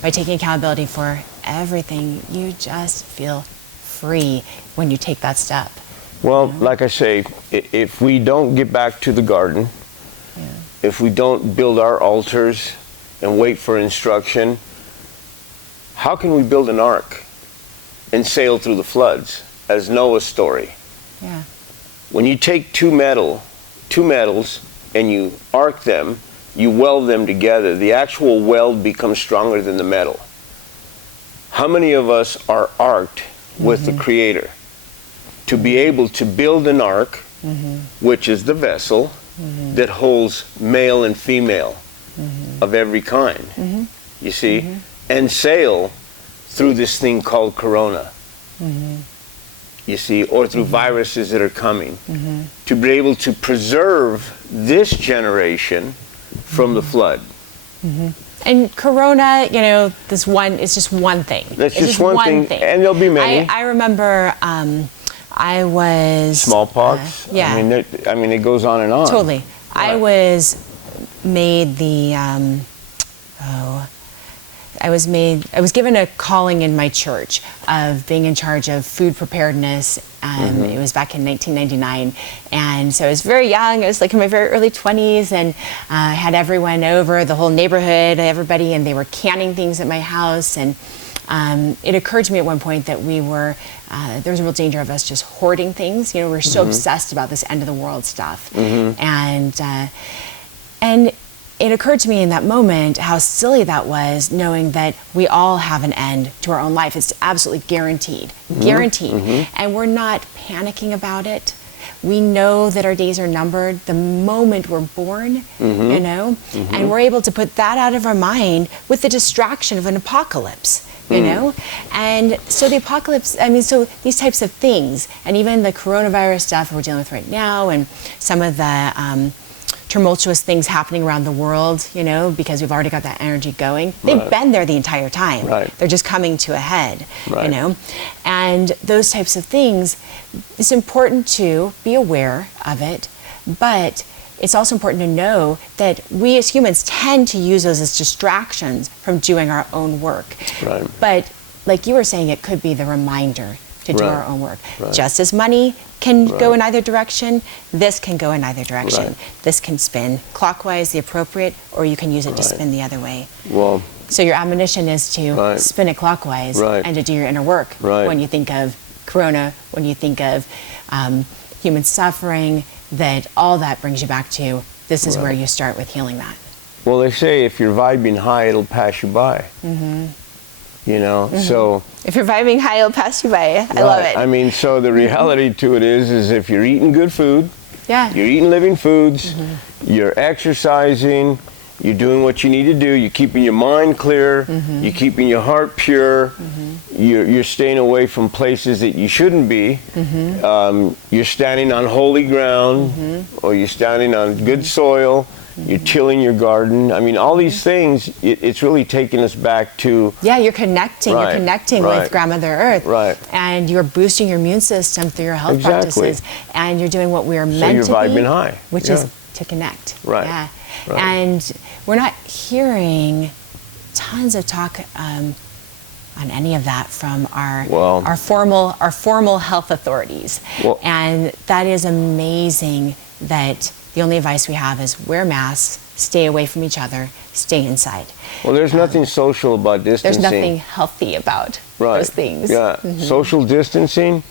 by taking accountability for everything, you just feel free when you take that step. Well, like I say, if we don't get back to the garden, if we don't build our altars and wait for instruction, how can we build an ark and sail through the floods, as Noah's story? Yeah. When you take two metals, and you arc them, you weld them together, the actual weld becomes stronger than the metal. How many of us are arced with the Creator to be able to build an ark, which is the vessel that holds male and female of every kind, you see, and sail through this thing called Corona, you see, or through viruses that are coming, to be able to preserve this generation from the flood. And Corona, you know, it's just one thing. That's just one thing, and there'll be many. I remember I was... Smallpox? Yeah. I mean, it goes on and on. Totally. I was made the... I was given a calling in my church of being in charge of food preparedness. It was back in 1999. And so I was very young. I was like in my very early 20s, and I had everyone over, the whole neighborhood, everybody, and they were canning things at my house. And it occurred to me at one point that there was a real danger of us just hoarding things. You know, we're so obsessed about this end of the world stuff. And it occurred to me in that moment how silly that was, knowing that we all have an end to our own life. It's absolutely guaranteed, and we're not panicking about it. We know that our days are numbered the moment we're born, you know, and we're able to put that out of our mind with the distraction of an apocalypse, you know. And so the apocalypse, so these types of things, and even the coronavirus stuff we're dealing with right now, and some of the tumultuous things happening around the world, you know, because we've already got that energy going. They've been there the entire time. They're just coming to a head, you know. And those types of things, it's important to be aware of it, but it's also important to know that we as humans tend to use those as distractions from doing our own work. But like you were saying, it could be the reminder to do our own work. Just as money can go in either direction, this can go in either direction. This can spin clockwise, the appropriate, or you can use it to spin the other way. Well, so your admonition is to spin it clockwise and to do your inner work. When you think of Corona, when you think of human suffering, that all that brings you back to, this is where you start with healing that. Well, they say if you're vibing high, it'll pass you by. You know, so... If you're vibing high, it'll pass you by. I love it. I mean, so the reality to it is if you're eating good food, you're eating living foods, you're exercising, you're doing what you need to do, you're keeping your mind clear, you're keeping your heart pure, you're staying away from places that you shouldn't be, you're standing on holy ground, or you're standing on good soil, you're tilling your garden. I mean, all these things, it's really taking us back to... Yeah, you're connecting. You're connecting with Grandmother Earth. And you're boosting your immune system through your health practices. And you're doing what we are meant to be. So you're vibing high. Which is to connect. And we're not hearing tons of talk on any of that from our formal health authorities. And that is amazing that the only advice we have is wear masks, stay away from each other, stay inside. Well, there's nothing social about distancing. There's nothing healthy about those things. Yeah, social distancing.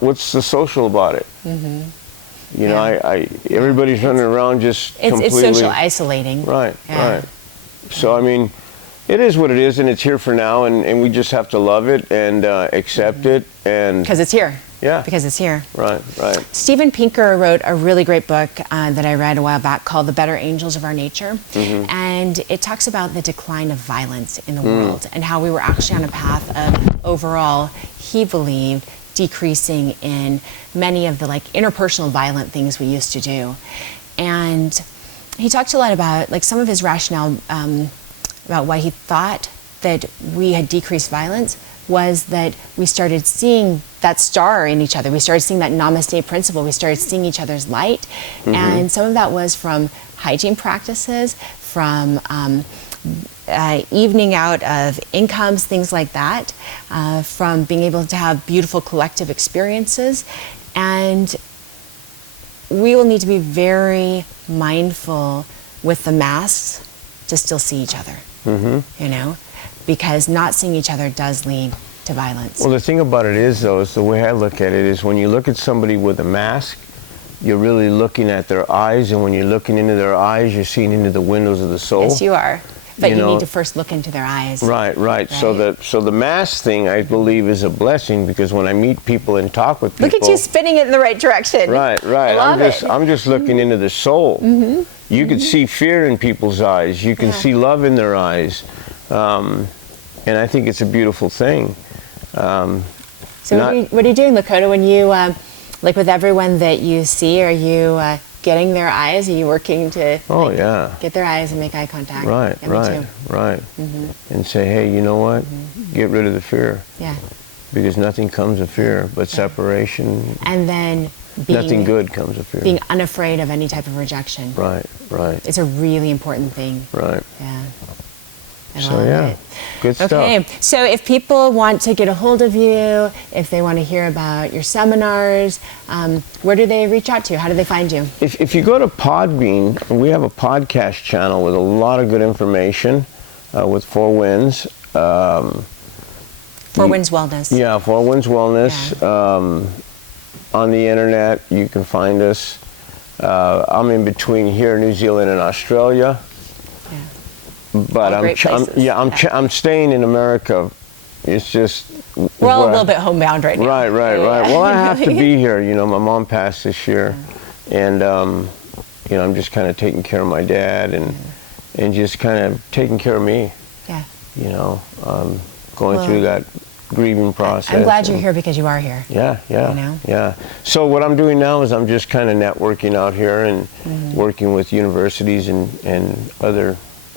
What's the social about it? You know, everybody's running around just completely. It's social isolating. Right, right. So I mean, it is what it is, and it's here for now, and we just have to love it and accept it, and because it's here. Yeah. Because it's here. Right, right. Steven Pinker wrote a really great book that I read a while back called The Better Angels of Our Nature. And it talks about the decline of violence in the world and how we were actually on a path of overall, he believed, decreasing in many of the like interpersonal violent things we used to do. And he talked a lot about like some of his rationale about why he thought that we had decreased violence was that we started seeing that star in each other. We started seeing that namaste principle. We started seeing each other's light. And some of that was from hygiene practices, from evening out of incomes, things like that, from being able to have beautiful collective experiences. And we will need to be very mindful with the masks to still see each other, you know? Because not seeing each other does lead to violence. Well, the thing about it is, though, is the way I look at it is when you look at somebody with a mask, you're really looking at their eyes, and when you're looking into their eyes, you're seeing into the windows of the soul. Yes, you are. But you need to first look into their eyes. Right, right. So the mask thing, I believe, is a blessing, because when I meet people and talk with people, look at you spinning it in the right direction. Right, right. I'm just looking into the soul. You could see fear in people's eyes. You can see love in their eyes. And I think it's a beautiful thing. So what are you doing, Lakota, when you, like with everyone that you see, are you getting their eyes? Are you working to get their eyes and make eye contact? Right, right. And say, hey, you know what? Get rid of the fear. Yeah. Because nothing comes of fear but separation. And then nothing good comes of fear. Being unafraid of any type of rejection. Right, right. It's a really important thing. Right. Yeah. Good stuff. Okay, so if people want to get a hold of you, if they want to hear about your seminars, where do they reach out to? How do they find you? If you go to Podbean, we have a podcast channel with a lot of good information with Four Winds. Four Winds Wellness. Yeah, Four Winds Wellness. Yeah. On the internet, you can find us. I'm in between here, New Zealand and Australia. But I'm staying in America. It's just we're all a little bit homebound right now. Right. Well, I have to be here. You know, my mom passed this year, and you know, I'm just kind of taking care of my dad and just kind of taking care of me. Yeah. You know, going through that grieving process. I'm glad you're here because you are here. Yeah. You know? Yeah. So what I'm doing now is I'm just kind of networking out here and working with universities and other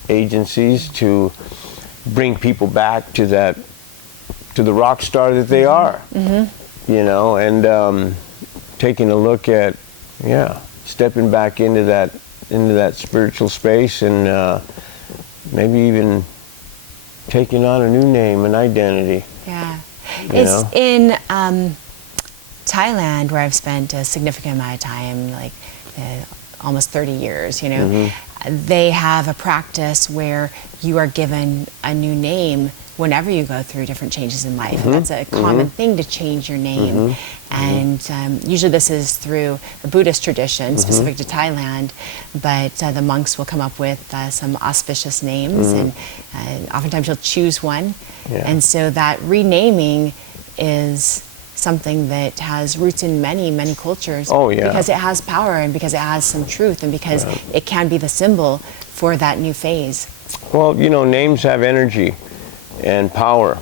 agencies to bring people back to the rock star that they are, you know, and taking a look at, stepping back into that spiritual space, and maybe even taking on a new name, an identity. Yeah, it's in Thailand where I've spent a significant amount of time, like almost 30 years, you know. They have a practice where you are given a new name whenever you go through different changes in life. That's a common thing, to change your name. And usually this is through a Buddhist tradition specific to Thailand, but the monks will come up with some auspicious names, and oftentimes you'll choose one. And so that renaming is something that has roots in many, many cultures. Because it has power, and because it has some truth, and because it can be the symbol for that new phase. Well, you know, names have energy and power,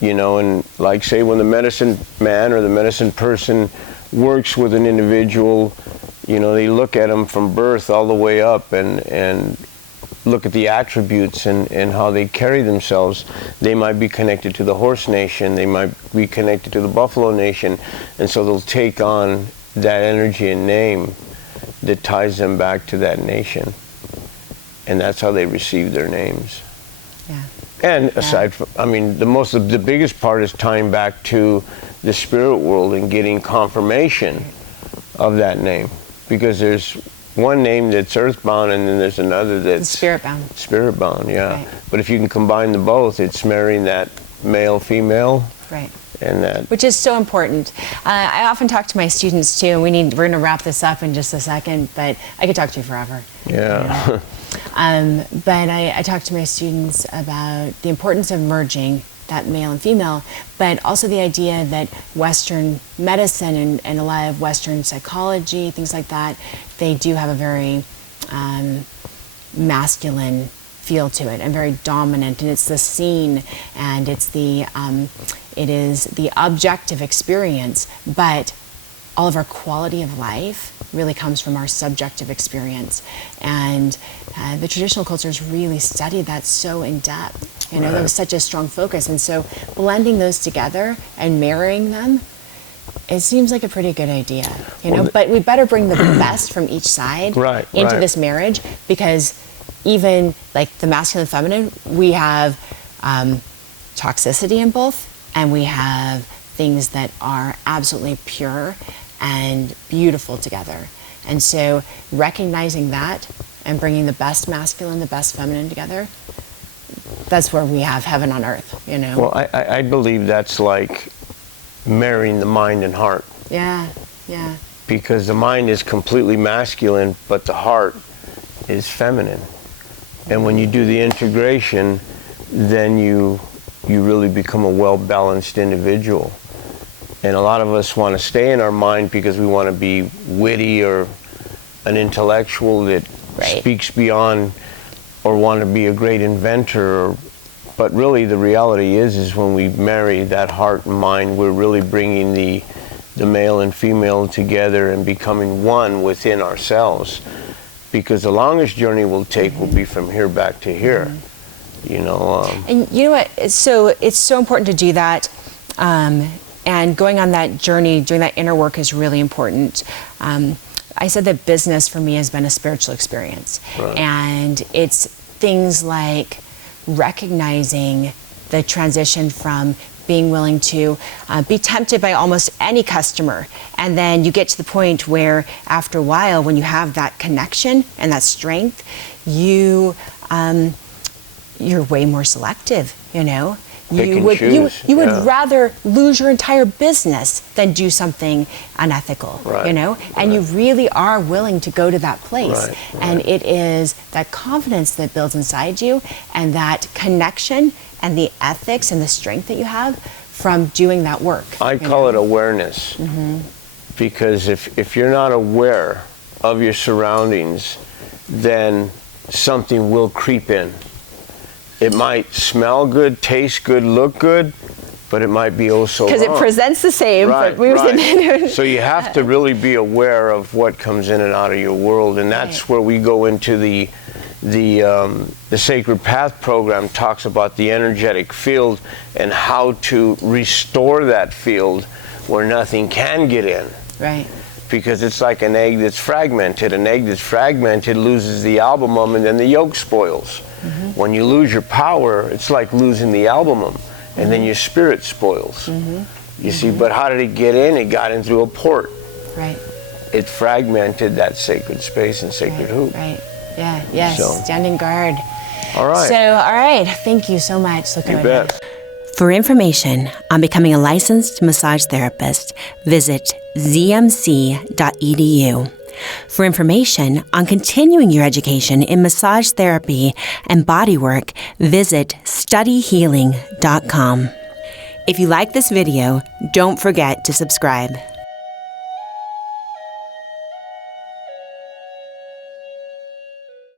you know, and like say when the medicine man or the medicine person works with an individual, you know, they look at them from birth all the way up and look at the attributes and how they carry themselves. They might be connected to the horse nation, they might be connected to the buffalo nation, and so they'll take on that energy and name that ties them back to that nation. And that's how they receive their names. Yeah. And aside from, I mean, the biggest part is tying back to the spirit world and getting confirmation of that name. because there's one name that's earthbound, and then there's another that's spirit-bound. Spirit-bound, yeah. Right. But if you can combine the both, it's marrying that male-female. Right. And that. Which is so important. I often talk to my students too. We're going to wrap this up in just a second, but I could talk to you forever. Yeah. But I talk to my students about the importance of merging that male and female, but also the idea that Western medicine and a lot of Western psychology, things like that, they do have a very masculine feel to it and very dominant, and it's the seen, and it is the objective experience, but all of our quality of life really comes from our subjective experience. And the traditional cultures really studied that so in depth. You know, That was such a strong focus. And so blending those together and marrying them, it seems like a pretty good idea. But we better bring the best from each side into this marriage, because even like the masculine and feminine, we have toxicity in both, and we have things that are absolutely pure and beautiful together. And so recognizing that and bringing the best masculine, the best feminine together, that's where we have heaven on earth, Well, I believe that's like marrying the mind and heart. Yeah. Because the mind is completely masculine, but the heart is feminine. And when you do the integration, then you really become a well-balanced individual. And a lot of us want to stay in our mind because we want to be witty or an intellectual that speaks beyond, or want to be a great inventor. But really the reality is when we marry that heart and mind, we're really bringing the male and female together and becoming one within ourselves. Because the longest journey we'll take will be from here back to here. And you know what? It's so important to do that. And going on that journey, doing that inner work is really important. I said that business for me has been a spiritual experience. Right. And it's things like recognizing the transition from being willing to be tempted by almost any customer. And then you get to the point where after a while, when you have that connection and that strength, you're way more selective, You would rather lose your entire business than do something unethical, And you really are willing to go to that place. And it is that confidence that builds inside you, and that connection and the ethics and the strength that you have from doing that work. I call it awareness. Because if you're not aware of your surroundings, then something will creep in. It might smell good, taste good, look good, but it might be also wrong. Because it presents the same. So you have to really be aware of what comes in and out of your world, and that's where we go into the Sacred Path program. Talks about the energetic field and how to restore that field where nothing can get in. Right. Because it's like an egg that's fragmented. An egg that's fragmented loses the albumum, and then the yolk spoils. When you lose your power, it's like losing the albumum, and then your spirit spoils. You see, but how did it get in? It got in through a port. Right. It fragmented that sacred space and sacred hoop. Right. Yeah. Yes. So, standing guard. All right. So, all right. Thank you so much. You bet. For information on becoming a licensed massage therapist, visit zmc.edu. For information on continuing your education in massage therapy and bodywork, visit studyhealing.com. If you like this video, don't forget to subscribe.